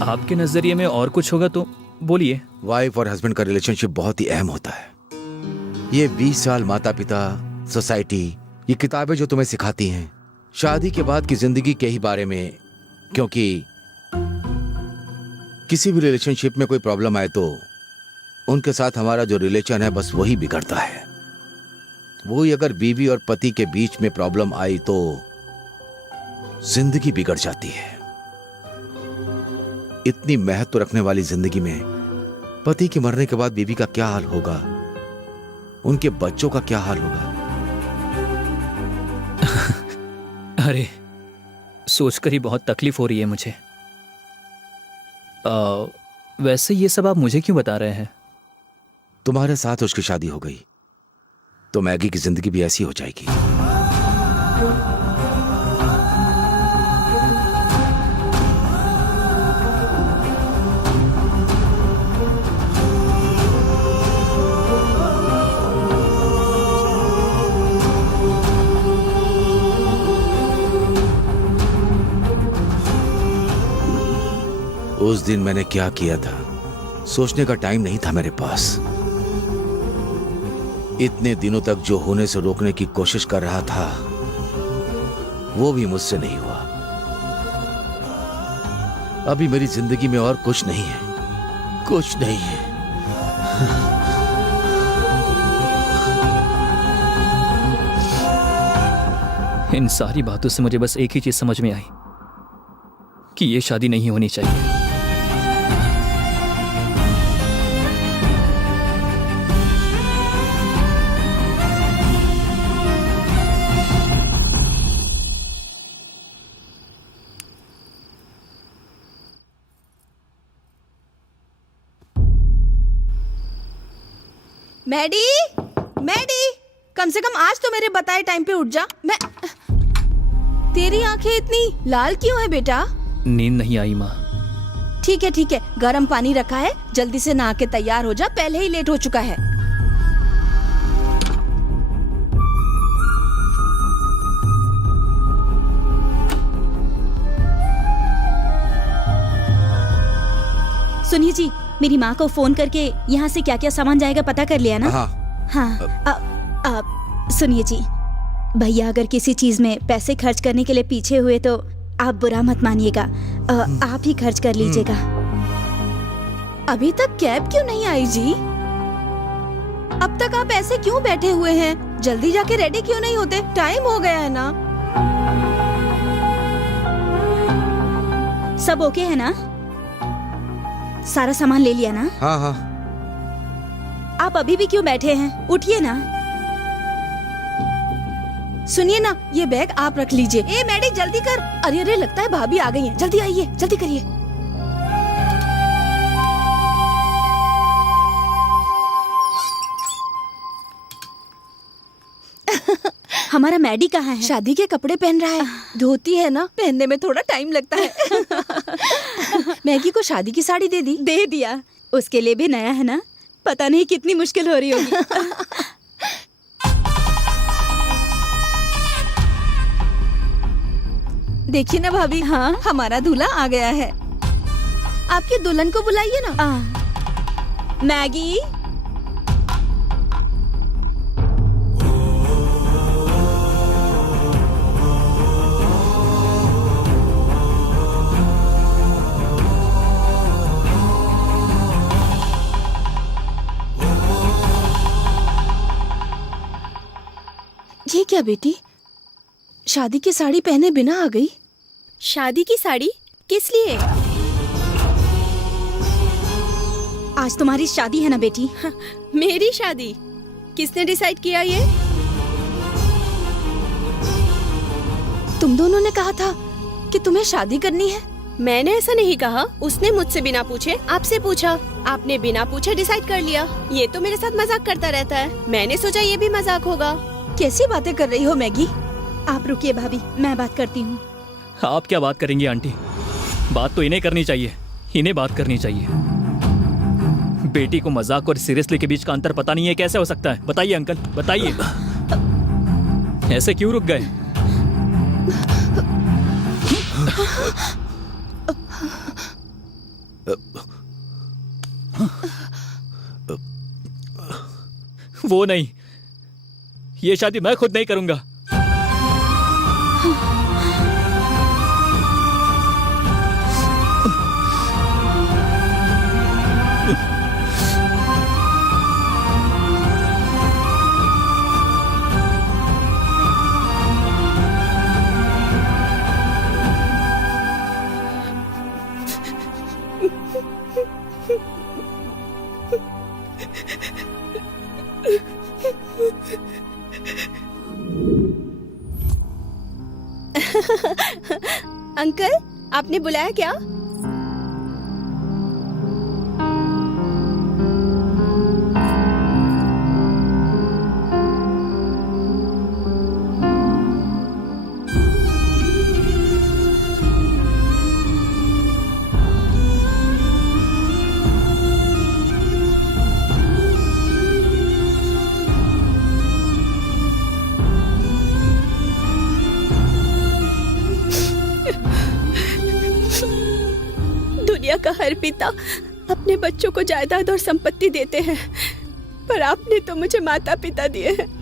आपके नजरिए में और कुछ होगा तो बोलिए। वाइफ और हस्बैंड का रिलेशनशिप बहुत ही अहम होता है। ये 20 साल माता पिता, सोसाइटी, ये किताबें जो तुम्हें सिखाती हैं शादी के बाद की जिंदगी के ही बारे में, क्योंकि किसी भी रिलेशनशिप में कोई प्रॉब्लम आए तो उनके साथ हमारा जो रिलेशन है बस वही बिगड़ता है। वही अगर बीवी और पति के बीच में प्रॉब्लम आई तो जिंदगी बिगड़ जाती है। इतनी महत्व रखने वाली जिंदगी में पति के मरने के बाद बीवी का क्या हाल होगा, उनके बच्चों का क्या हाल होगा? अरे सोचकर ही बहुत तकलीफ हो रही है मुझे। वैसे ये सब आप मुझे क्यों बता रहे हैं? तुम्हारे साथ उसकी शादी हो गई तो मैगी की जिंदगी भी ऐसी हो जाएगी। उस दिन मैंने क्या किया था सोचने का टाइम नहीं था मेरे पास। इतने दिनों तक जो होने से रोकने की कोशिश कर रहा था वो भी मुझसे नहीं हुआ। अभी मेरी जिंदगी में और कुछ नहीं है, कुछ नहीं है। इन सारी बातों से मुझे बस एक ही चीज समझ में आई कि ये शादी नहीं होनी चाहिए। मैडी, मैडी, कम से कम आज तो मेरे बताए टाइम पे उठ जा। मैं तेरी आंखें इतनी लाल क्यों है बेटा? नींद नहीं आई माँ। ठीक है, गर्म पानी रखा है, जल्दी से नहा के तैयार हो जा, पहले ही लेट हो चुका है। सुनिए जी, मेरी माँ को फोन करके यहाँ से क्या क्या सामान जाएगा पता कर लिया ना? हाँ। सुनिए जी, भैया अगर किसी चीज में पैसे खर्च करने के लिए पीछे हुए तो आप बुरा मत मानिएगा, आप ही खर्च कर लीजिएगा। अभी तक कैब क्यों नहीं आई जी? अब तक आप ऐसे क्यों बैठे हुए हैं? जल्दी जाके रेडी क्यों नहीं होते? टाइम हो गया है ना। सब ओके है ना? सारा सामान ले लिया ना? हाँ। आप अभी भी क्यों बैठे हैं? उठिए ना। सुनिए ना, ये बैग आप रख लीजिए। ए मैडी, जल्दी कर। अरे लगता है भाभी आ गई हैं। जल्दी आइए, जल्दी करिए। हमारा मैडी कहाँ है? शादी के कपड़े पहन रहा है। धोती है ना, पहनने में थोड़ा टाइम लगता है। मैगी को शादी की साड़ी दे दी। दे दिया। उसके लिए भी नया है ना, पता नहीं कितनी मुश्किल हो रही होगी। देखिए ना भाभी, हाँ हमारा दूल्हा आ गया है। आपके दुल्हन को बुलाइए ना। मैगी, ये क्या बेटी, शादी की साड़ी पहने बिना आ गई? शादी की साड़ी किस लिए? आज तुम्हारी शादी है ना बेटी? मेरी शादी? किसने डिसाइड किया ये? तुम दोनों ने कहा था कि तुम्हें शादी करनी है। मैंने ऐसा नहीं कहा, उसने मुझसे बिना पूछे आपसे पूछा। आपने बिना पूछे डिसाइड कर लिया। ये तो मेरे साथ मजाक करता रहता है, मैंने सोचा ये भी मजाक होगा। कैसी बातें कर रही हो मैगी? आप रुकिए भाभी, मैं बात करती हूँ। आप क्या बात करेंगी आंटी? बात तो इन्हें करनी चाहिए, इन्हें बात करनी चाहिए। बेटी को मजाक और सीरियसली के बीच का अंतर पता नहीं है, कैसे हो सकता है? बताइए अंकल, बताइए। ऐसे क्यों रुक गए? वो नहीं, ये शादी मैं खुद नहीं करूंगा। अंकल, आपने बुलाया क्या? दुनिया का हर पिता अपने बच्चों को जायदाद और संपत्ति देते हैं, पर आपने तो मुझे माता पिता दिए हैं।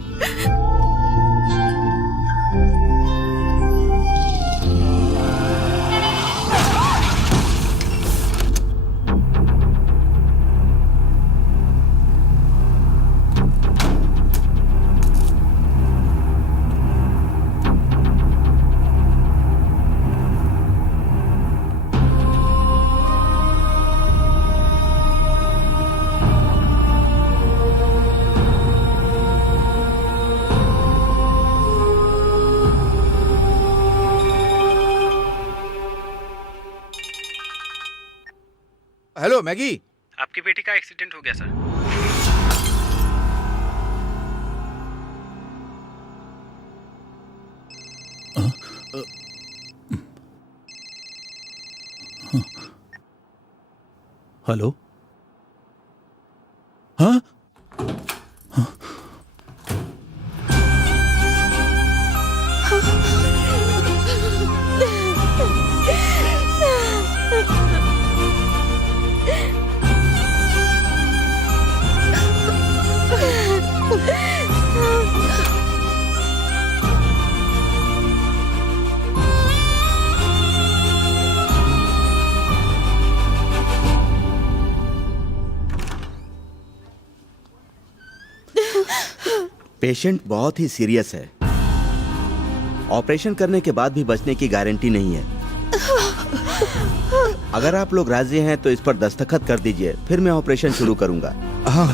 Hello Maggi. आपकी बेटी का एक्सीडेंट हो गया सर। हेलो, हाँ? पेशेंट बहुत ही सीरियस है। ऑपरेशन करने के बाद भी बचने की गारंटी नहीं है। अगर आप लोग राजी हैं तो इस पर दस्तखत कर दीजिए, फिर मैं ऑपरेशन शुरू करूंगा। हाँ।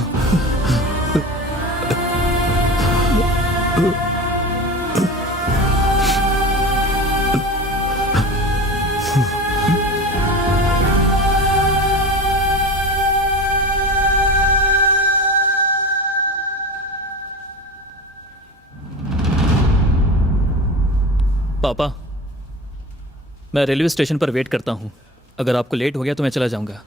पापा, मैं रेलवे स्टेशन पर वेट करता हूँ। अगर आपको लेट हो गया तो मैं चला जाऊंगा।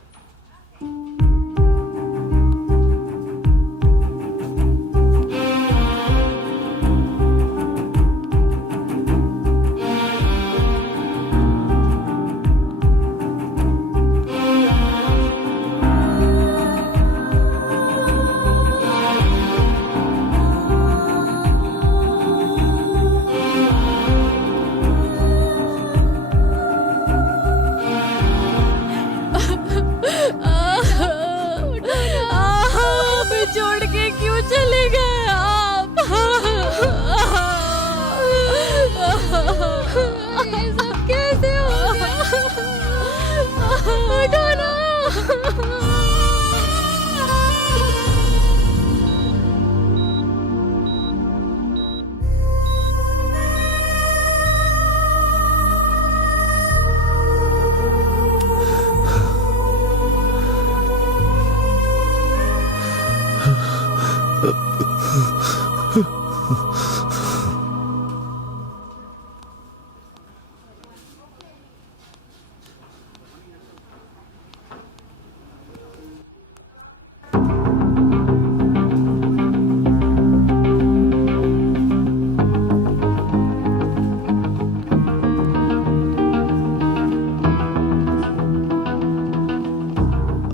छोड़ के क्यों चले गए आप? ये सब कैसे हो गया?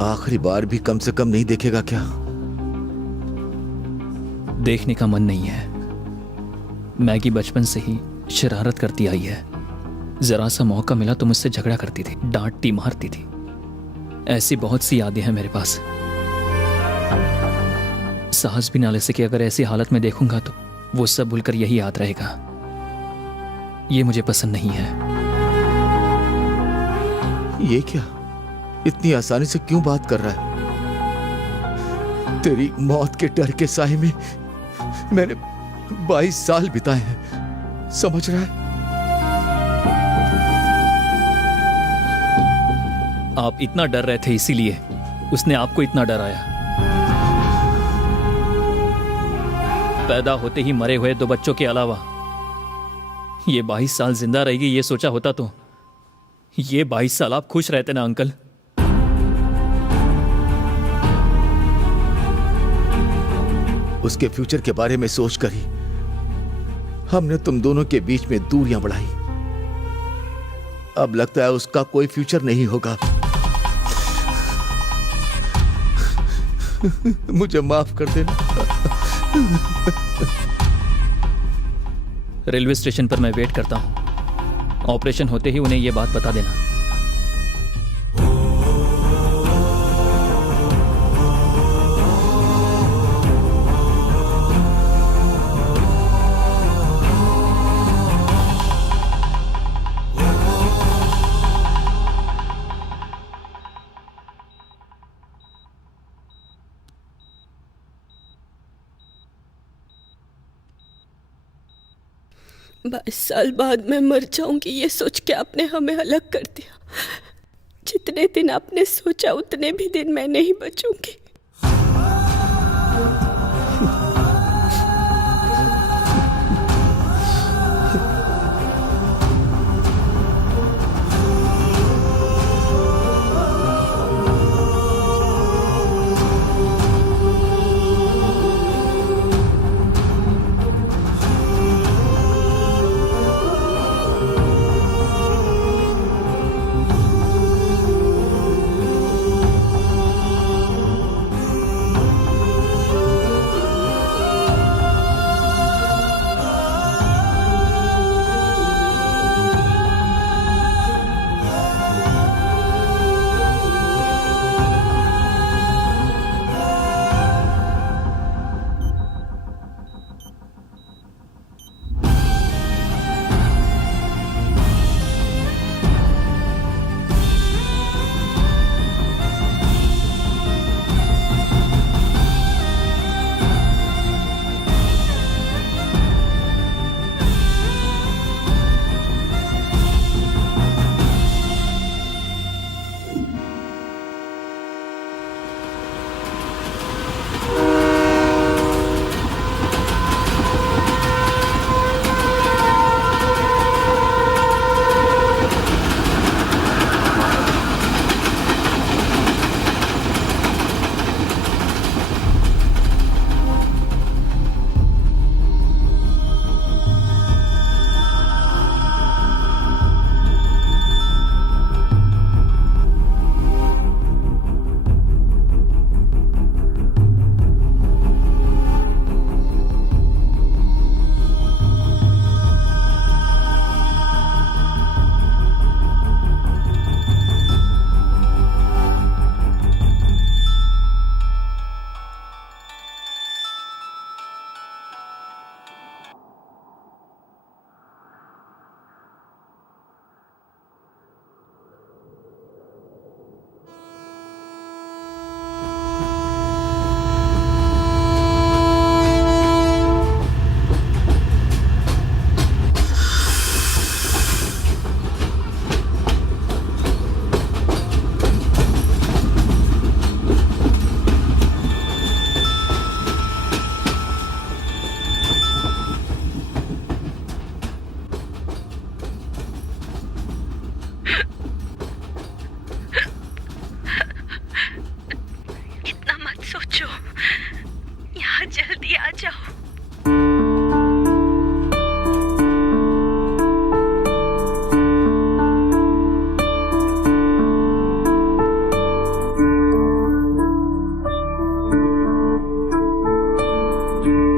आखिरी बार भी कम से कम नहीं देखेगा क्या? देखने का मन नहीं है। मैगी बचपन से ही शरारत करती आई है। जरा सा मौका मिला तो मुझसे झगड़ा करती थी, डांटती मारती थी। ऐसी बहुत सी यादें हैं मेरे पास। साहस भी ना ले सके अगर ऐसी हालत में देखूंगा तो वो सब भूलकर यही याद रहेगा। ये मुझे पसंद नहीं है। ये क्या? इतनी आसानी से क्यों बात कर रहा है? तेरी मौत के डर के साए में मैंने 22 साल बिताए हैं, समझ रहा है? आप इतना डर रहे थे इसीलिए उसने आपको इतना डराया। पैदा होते ही मरे हुए 2 बच्चों के अलावा ये 22 साल जिंदा रहेगी, ये सोचा होता तो ये 22 साल आप खुश रहते ना अंकल। उसके फ्यूचर के बारे में सोचकर ही हमने तुम दोनों के बीच में दूरियां बढ़ाई। अब लगता है उसका कोई फ्यूचर नहीं होगा। मुझे माफ कर देना। रेलवे स्टेशन पर मैं वेट करता हूं। ऑपरेशन होते ही उन्हें यह बात बता देना। बाईस साल बाद मैं मर जाऊंगी ये सोच के आपने हमें अलग कर दिया। जितने दिन आपने सोचा उतने भी दिन मैं नहीं बचूंगी। है